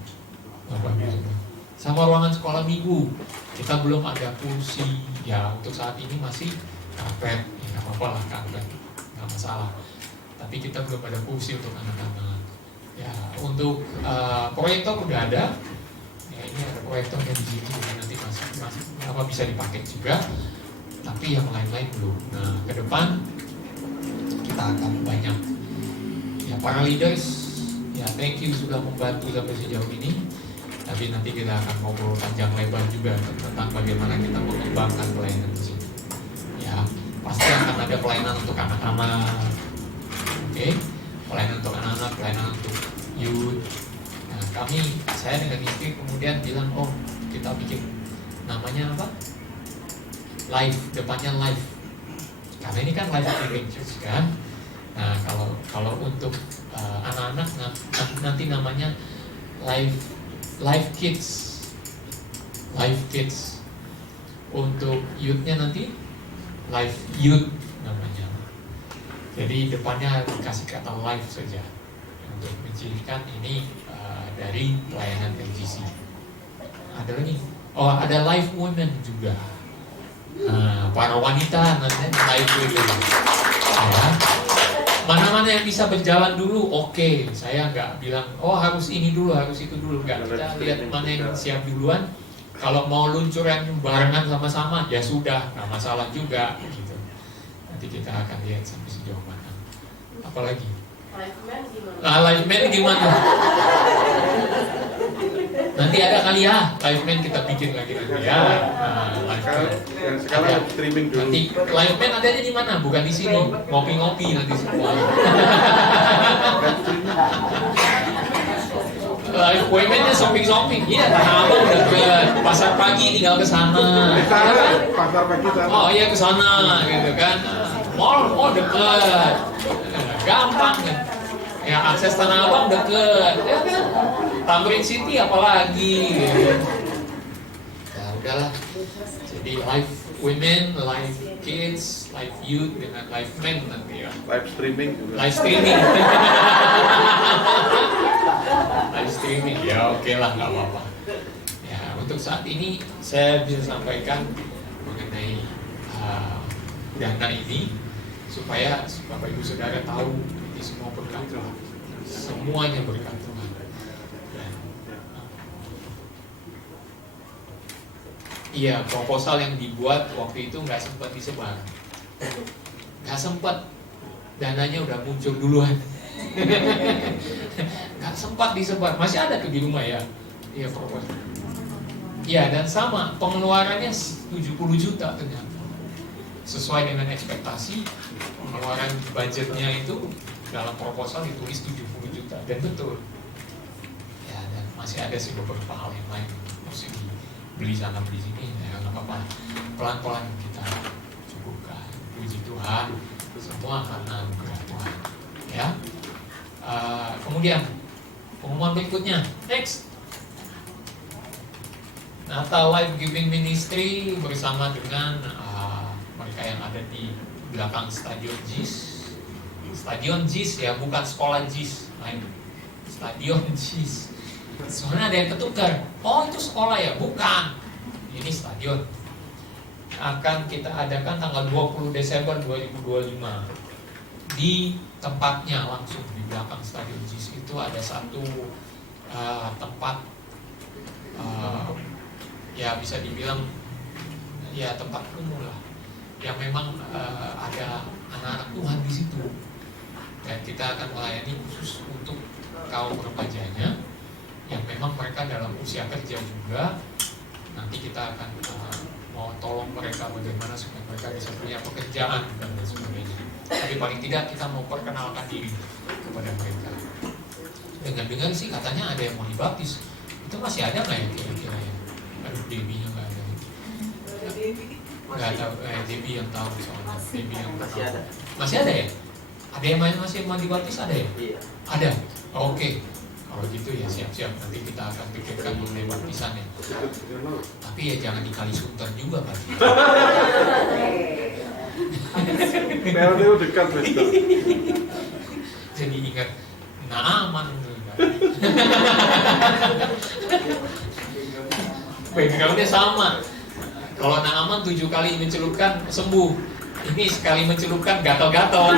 Bapak Ibu. Sama ruangan sekolah minggu, kita belum ada kursi. Ya untuk saat ini masih karpet, ya nggak apa-apa lah karpet, nggak masalah. Tapi kita belum ada kursi untuk anak-anak. Ya untuk proyektor udah ada. Ya ini ada proyektornya di sini, nanti masih apa bisa dipakai juga. Tapi yang lain-lain belum. Nah ke depan kita akan banyak. Ya para leaders. Ya, thank you sudah membantu sampai sejauh ini. Tapi nanti kita akan ngobrol panjang lebar juga tentang bagaimana kita mengembangkan pelayanan di sini. Ya, pasti akan ada pelayanan untuk anak-anak, oke? Pelayanan untuk anak-anak, pelayanan untuk youth. Nah, saya dengan istri kemudian bilang, oh kita bikin namanya apa? Live, depannya live. Karena ini kan live streaming church kan. Nah kalau untuk anak-anak nanti namanya live kids. Untuk youth-nya nanti Live Youth namanya. Jadi depannya dikasih kata live saja untuk mencirikan ini dari pelayanan LGC. Ada lagi, oh ada Live Women juga. Para wanita nanti Live Women. Ya. Mana-mana yang bisa berjalan dulu, oke. Saya nggak bilang, oh harus ini dulu, harus itu dulu. Nggak, kita lihat mana yang siap duluan. Kalau mau luncuran barengan sama-sama, ya sudah, nggak masalah juga. Gitu. Nanti kita akan lihat sampai sejauh mana. Apalagi? Live Man gimana? Nanti ada kali ya, Live Man kita bikin lagi nanti ya. Live Man. Sekarang streaming dulu. Nanti Live Man adanya di mana? Bukan di sini. Ngopi-ngopi nanti semua. Live Women-nya shopping-shopping. Iya, Tanah Abang udah ke pasar pagi, tinggal ke sana. Pasar pagi sana. Oh iya ke sana gitu kan. Mall dekat. Gampang kan. Ya akses Tanah Abang deket. Ya kan. Tamrin City apalagi gitu. Ya udahlah. Jadi Live Women, Live Kids, Live Youth dengan Live Men nanti ya. Live streaming juga. Live streaming. Live streaming ya oke lah, nggak apa-apa. Ya untuk saat ini saya bisa sampaikan mengenai dana ini supaya Bapak Ibu Saudara tahu ini semua berkat Tuhan, semuanya berkat Tuhan. Dan, iya, proposal yang dibuat waktu itu nggak sempat disebar, nggak sempat, dananya udah muncul duluan. Nggak sempat disebar, masih ada tuh di rumah ya. Iya proposal. Iya dan sama pengeluarannya 70 juta ternyata. Sesuai dengan ekspektasi, pengeluaran budgetnya itu dalam proposal ditulis 70 juta dan betul. Ya dan masih ada sih beberapa hal yang lain mesti beli sana beli sini, ya nggak apa-apa. Pelan-pelan kita cukupkan. Puji Tuhan, semua karena anugerah Tuhan. Ya. Kemudian pengumuman berikutnya, next. Natal Life Giving Ministry bersama dengan mereka yang ada di belakang Stadion JIS. Stadion JIS ya, bukan sekolah JIS, lain. Stadion JIS. Soalnya ada yang ketukar. Oh itu sekolah ya, bukan. Ini stadion. Akan kita adakan tanggal 20 Desember 2025 di tempatnya langsung di belakang Stadion JIS itu ada satu tempat ya bisa dibilang ya tempat umum lah yang memang ada anak-anak Tuhan di situ dan kita akan melayani khusus untuk kaum remajanya yang memang mereka dalam usia kerja juga. Nanti kita akan mau tolong mereka bagaimana supaya mereka bisa punya pekerjaan dan lain sebagainya. Tapi paling tidak kita mau perkenalkan diri kepada mereka. Dengar-dengar sih katanya ada yang mau dibaptis. Itu masih ada nggak ya kira-kira ya? Aduh, Debbie-nya nggak ada. Nggak tahu, Debbie yang tahu soalnya. Debbie yang masih ada. Masih ada ya? Ada yang masih mau dibaptis ada ya? Iya. Ada. Oke. Kalau gitu ya siap-siap nanti kita akan pikirkan mengenai baptisannya. Tapi ya jangan di Kalisunter juga Pak. PLTU dekat betul. Jadi ingat Naaman. Backgroundnya sama. Kalau Naaman 7 kali mencelupkan sembuh. Ini sekali mencelupkan gatal-gatal.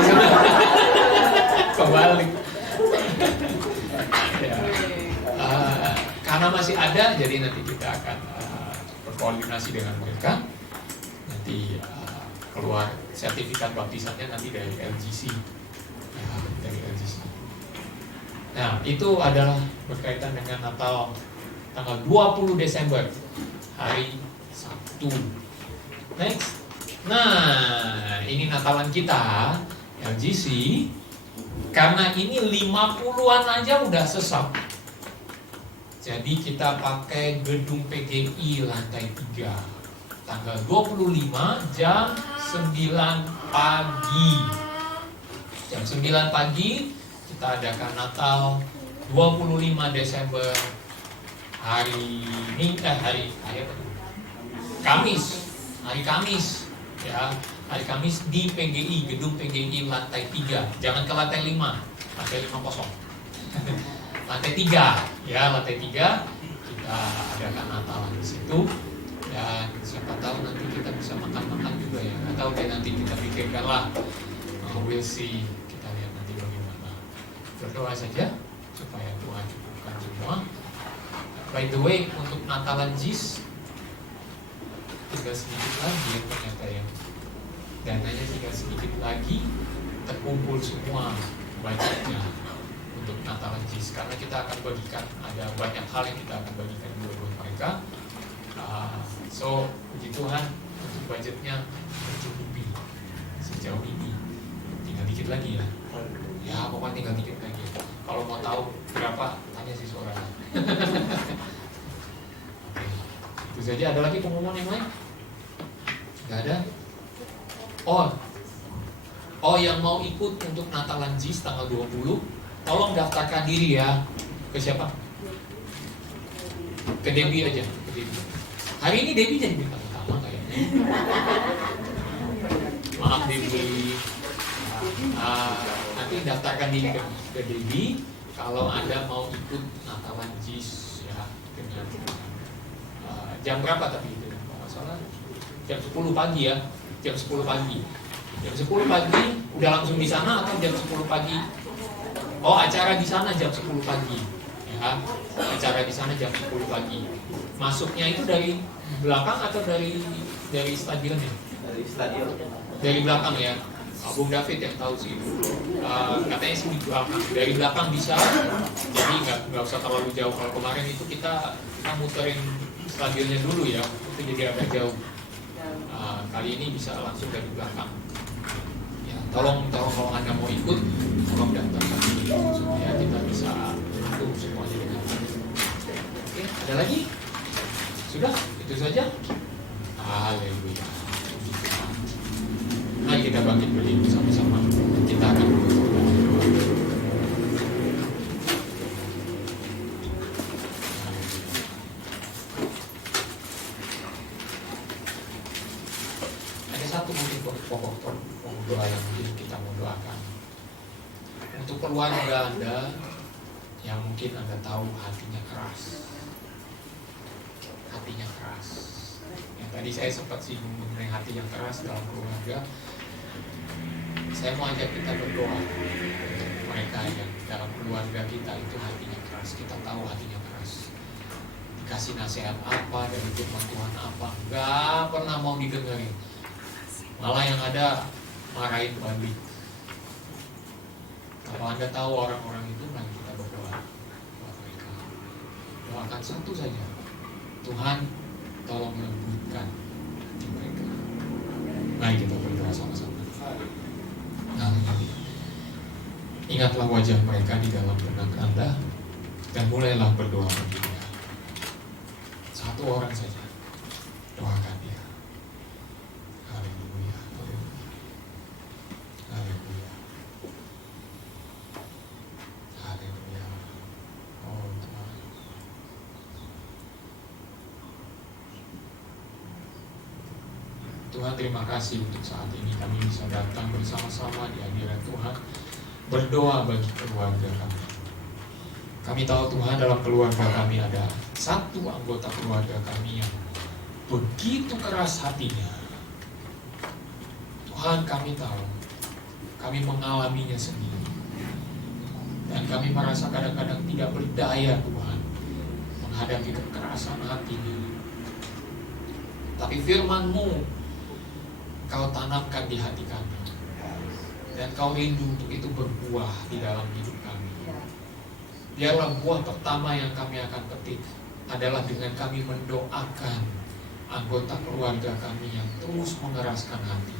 Kembali. Ya. Karena masih ada, jadi nanti kita akan berkoordinasi dengan mereka. Nanti keluar sertifikat baptisannya nanti dari LGC. Ya, dari LGC. Nah, itu adalah berkaitan dengan Natal tanggal 20 Desember, hari Sabtu. Next. Nah, ini Natalan kita LGC. Karena ini 50-an aja udah sesap. Jadi kita pakai gedung PGI lantai 3. Tanggal 25 jam 9 pagi. Jam 9 pagi kita adakan Natal 25 Desember hari ini hari apa? Kamis. hari Kamis, ya, hari Kamis di PGI, gedung PGI lantai 3. Jangan ke lantai 5, lantai 5 kosong. Lantai 3, ya, lantai 3 kita adakan Natalan di situ. Dan siapa tahu nanti kita bisa makan-makan juga ya. Nggak tahu deh, nanti kita pikirkan lah. We'll see. Kita lihat nanti bagaimana. Berdoa saja supaya Tuhan cukupkan semua. By the way, untuk Natalan JIS tinggal sedikit lagi ya ternyata ya. Dananya tinggal sedikit lagi, terkumpul semua budgetnya untuk Natalan JIS. Karena kita akan bagikan, ada banyak hal yang kita akan bagikan juga buat mereka. So, puji Tuhan untuk budgetnya tercukupi sejauh ini. Tinggal dikit lagi ya. Ya, pokoknya tinggal dikit lagi. Kalau mau tahu berapa, tanya si Sora. Oke, itu saja. Ada lagi pengumuman yang lain? Nggak ada? Oh, yang mau ikut untuk Natalan JIS tanggal 20, tolong daftarkan diri ya. Ke siapa? Ke Debbie aja. Ke Debbie. Hari ini Debbie jadi bintang utama kayaknya. Maaf Debbie. Nanti daftarkan diri ke Debbie kalau Anda mau ikut Natalan JIS ya, dengan jam berapa tapi itu kalau nggak salah jam 10 pagi ya, jam 10 pagi. Jam 10 pagi udah langsung di sana atau jam 10 pagi? Oh, acara di sana jam 10 pagi. Ya, acara di sana jam 10 pagi. Masuknya itu dari belakang atau dari stadionnya? Dari stadion. Dari belakang ya. Bung David yang tahu sih. Katanya sih di belakang. Dari belakang bisa. Jadi nggak usah terlalu jauh. Kalau kemarin itu kita muterin stadionnya dulu ya. Itu jadi agak jauh. Kali ini bisa langsung dari belakang. Ya, tolong kalau Anda mau ikut, tolong daftarkan diri supaya kita bisa atur semuanya dengan baik. Oke, ada lagi? Sudah, itu saja. Haleluya. Mari kita bangkit berdiri bersama-sama. Kita akan berdoa. Ada satu mungkin pokok doa yang mungkin kita mau doakan. Untuk keluarga Anda yang mungkin Anda tahu hatinya keras. Hatinya keras. Yang tadi saya sempat singgung mengenai hati yang keras dalam keluarga. Saya mau ajak kita berdoa untuk mereka yang dalam keluarga kita itu hatinya keras. Kita tahu hatinya keras. Dikasih nasihat apa dari firman Tuhan apa, nggak pernah mau didengerin. Malah yang ada marahin balik. Kalau Anda tahu orang-orang itu, mari kita berdoa buat mereka. Doakan satu saja. Tuhan, tolong lembutkan hati mereka. Mari kita berdoa sama-sama. Ingatlah wajah mereka di dalam benak Anda dan mulailah berdoa bagi dia. Satu orang saja, doakan dia. Haleluya, haleluya, haleluya, haleluya. Oh Tuhan, Tuhan terima kasih untuk saat ini kami bisa datang bersama-sama di hadirat Tuhan, berdoa bagi keluarga kami. Kami tahu Tuhan dalam keluarga kami ada satu anggota keluarga kami yang begitu keras hatinya. Tuhan, kami tahu, kami mengalaminya sendiri. Dan kami merasa kadang-kadang tidak berdaya Tuhan menghadapi kekerasan hatinya. Tapi firman-Mu Kau tanamkan di hati kami. Dan Kau rindu untuk itu berbuah di dalam hidup kami. Biarlah buah pertama yang kami akan petik adalah dengan kami mendoakan anggota keluarga kami yang terus mengeraskan hati.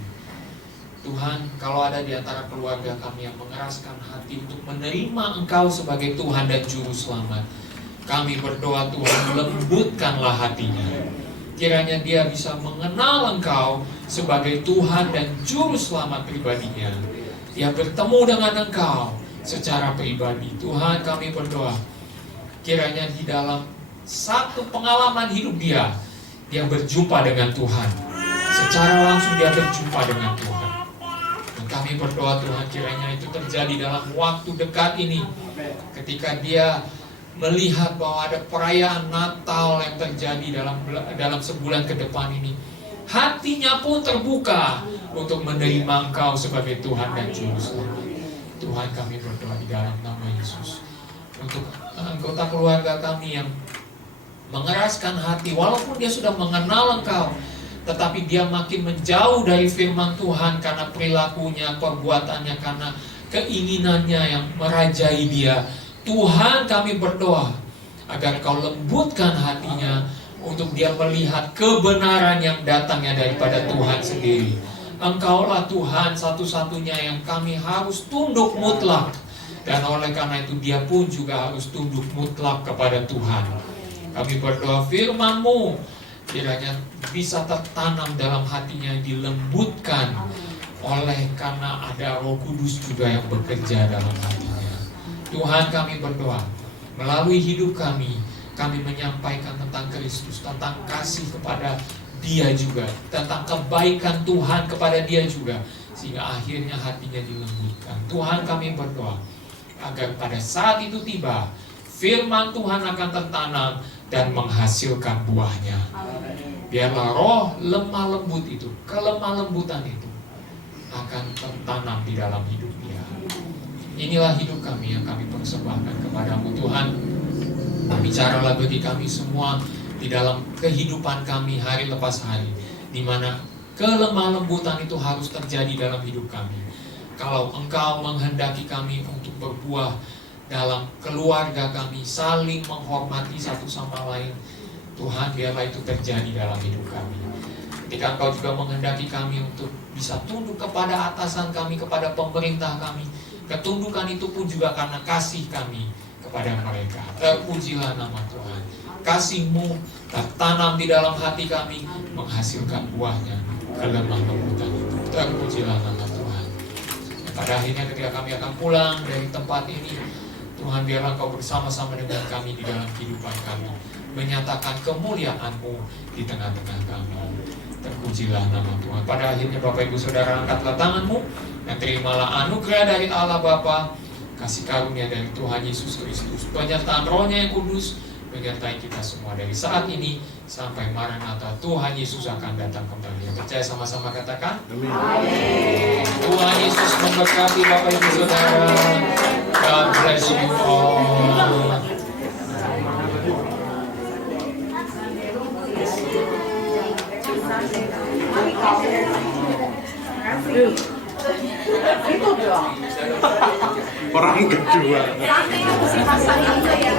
Tuhan, kalau ada di antara keluarga kami yang mengeraskan hati untuk menerima Engkau sebagai Tuhan dan Juru Selamat, kami berdoa Tuhan, lembutkanlah hatinya. Kiranya dia bisa mengenal Engkau sebagai Tuhan dan Juru Selamat pribadinya. Dia bertemu dengan Engkau secara pribadi. Tuhan, kami berdoa, kiranya di dalam satu pengalaman hidup dia berjumpa dengan Tuhan secara langsung dia berjumpa dengan Tuhan. Dan kami berdoa Tuhan kiranya itu terjadi dalam waktu dekat ini, ketika dia melihat bahwa ada perayaan Natal yang terjadi dalam sebulan ke depan ini, hatinya pun terbuka untuk menerima Engkau sebagai Tuhan dan Juru Selamat. Tuhan, kami berdoa di dalam nama Yesus untuk anggota keluarga kami yang mengeraskan hati, walaupun dia sudah mengenal Engkau, tetapi dia makin menjauh dari firman Tuhan karena perilakunya, perbuatannya, karena keinginannya yang merajai dia. Tuhan, kami berdoa agar Kau lembutkan hatinya untuk dia melihat kebenaran yang datangnya daripada Tuhan sendiri. Engkaulah Tuhan satu-satunya yang kami harus tunduk mutlak, dan oleh karena itu dia pun juga harus tunduk mutlak kepada Tuhan. Kami berdoa firman-Mu kiranya bisa tertanam dalam hatinya, dilembutkan oleh karena ada Roh Kudus juga yang bekerja dalam hatinya. Tuhan, kami berdoa melalui hidup kami menyampaikan tentang Kristus, tentang kasih kepada Dia juga, tentang kebaikan Tuhan kepada Dia juga, sehingga akhirnya hatinya dilembutkan. Tuhan, kami berdoa agar pada saat itu tiba, firman Tuhan akan tertanam dan menghasilkan buahnya. Biarlah roh lemah lembut itu, kelemah lembutan itu akan tertanam di dalam hidup dia. Inilah hidup kami yang kami persembahkan kepadamu Tuhan. Bicaralah bagi kami semua di dalam kehidupan kami hari lepas hari, di mana kelemah lembutan itu harus terjadi dalam hidup kami. Kalau Engkau menghendaki kami untuk berbuah dalam keluarga kami, saling menghormati satu sama lain, Tuhan, biarlah itu terjadi dalam hidup kami. Ketika Engkau juga menghendaki kami untuk bisa tunduk kepada atasan kami, kepada pemerintah kami, ketundukan itu pun juga karena kasih kami kepada mereka. Terpujilah nama Tuhan. Kasih-Mu tertanam di dalam hati kami, menghasilkan buahnya, kelemah lembutan itu. Terpujilah nama Tuhan. Pada akhirnya ketika kami akan pulang dari tempat ini, Tuhan, biarlah Engkau bersama-sama dengan kami di dalam kehidupan kami, menyatakan kemuliaan-Mu di tengah-tengah kami. Terpujilah nama Tuhan. Pada akhirnya Bapak Ibu Saudara, angkatlah tanganmu dan terimalah anugerah dari Allah Bapa, kasih karunia dari Tuhan Yesus Kristus, penyertaan Roh-Nya yang kudus menyertai kita semua dari saat ini sampai Maranatha, Tuhan Yesus akan datang kembali. Yang percaya sama-sama katakan amin. Tuhan Yesus memberkati Bapak Ibu Saudara. God bless you all. Orang kedua. Sampai aku sih pasang itu ya.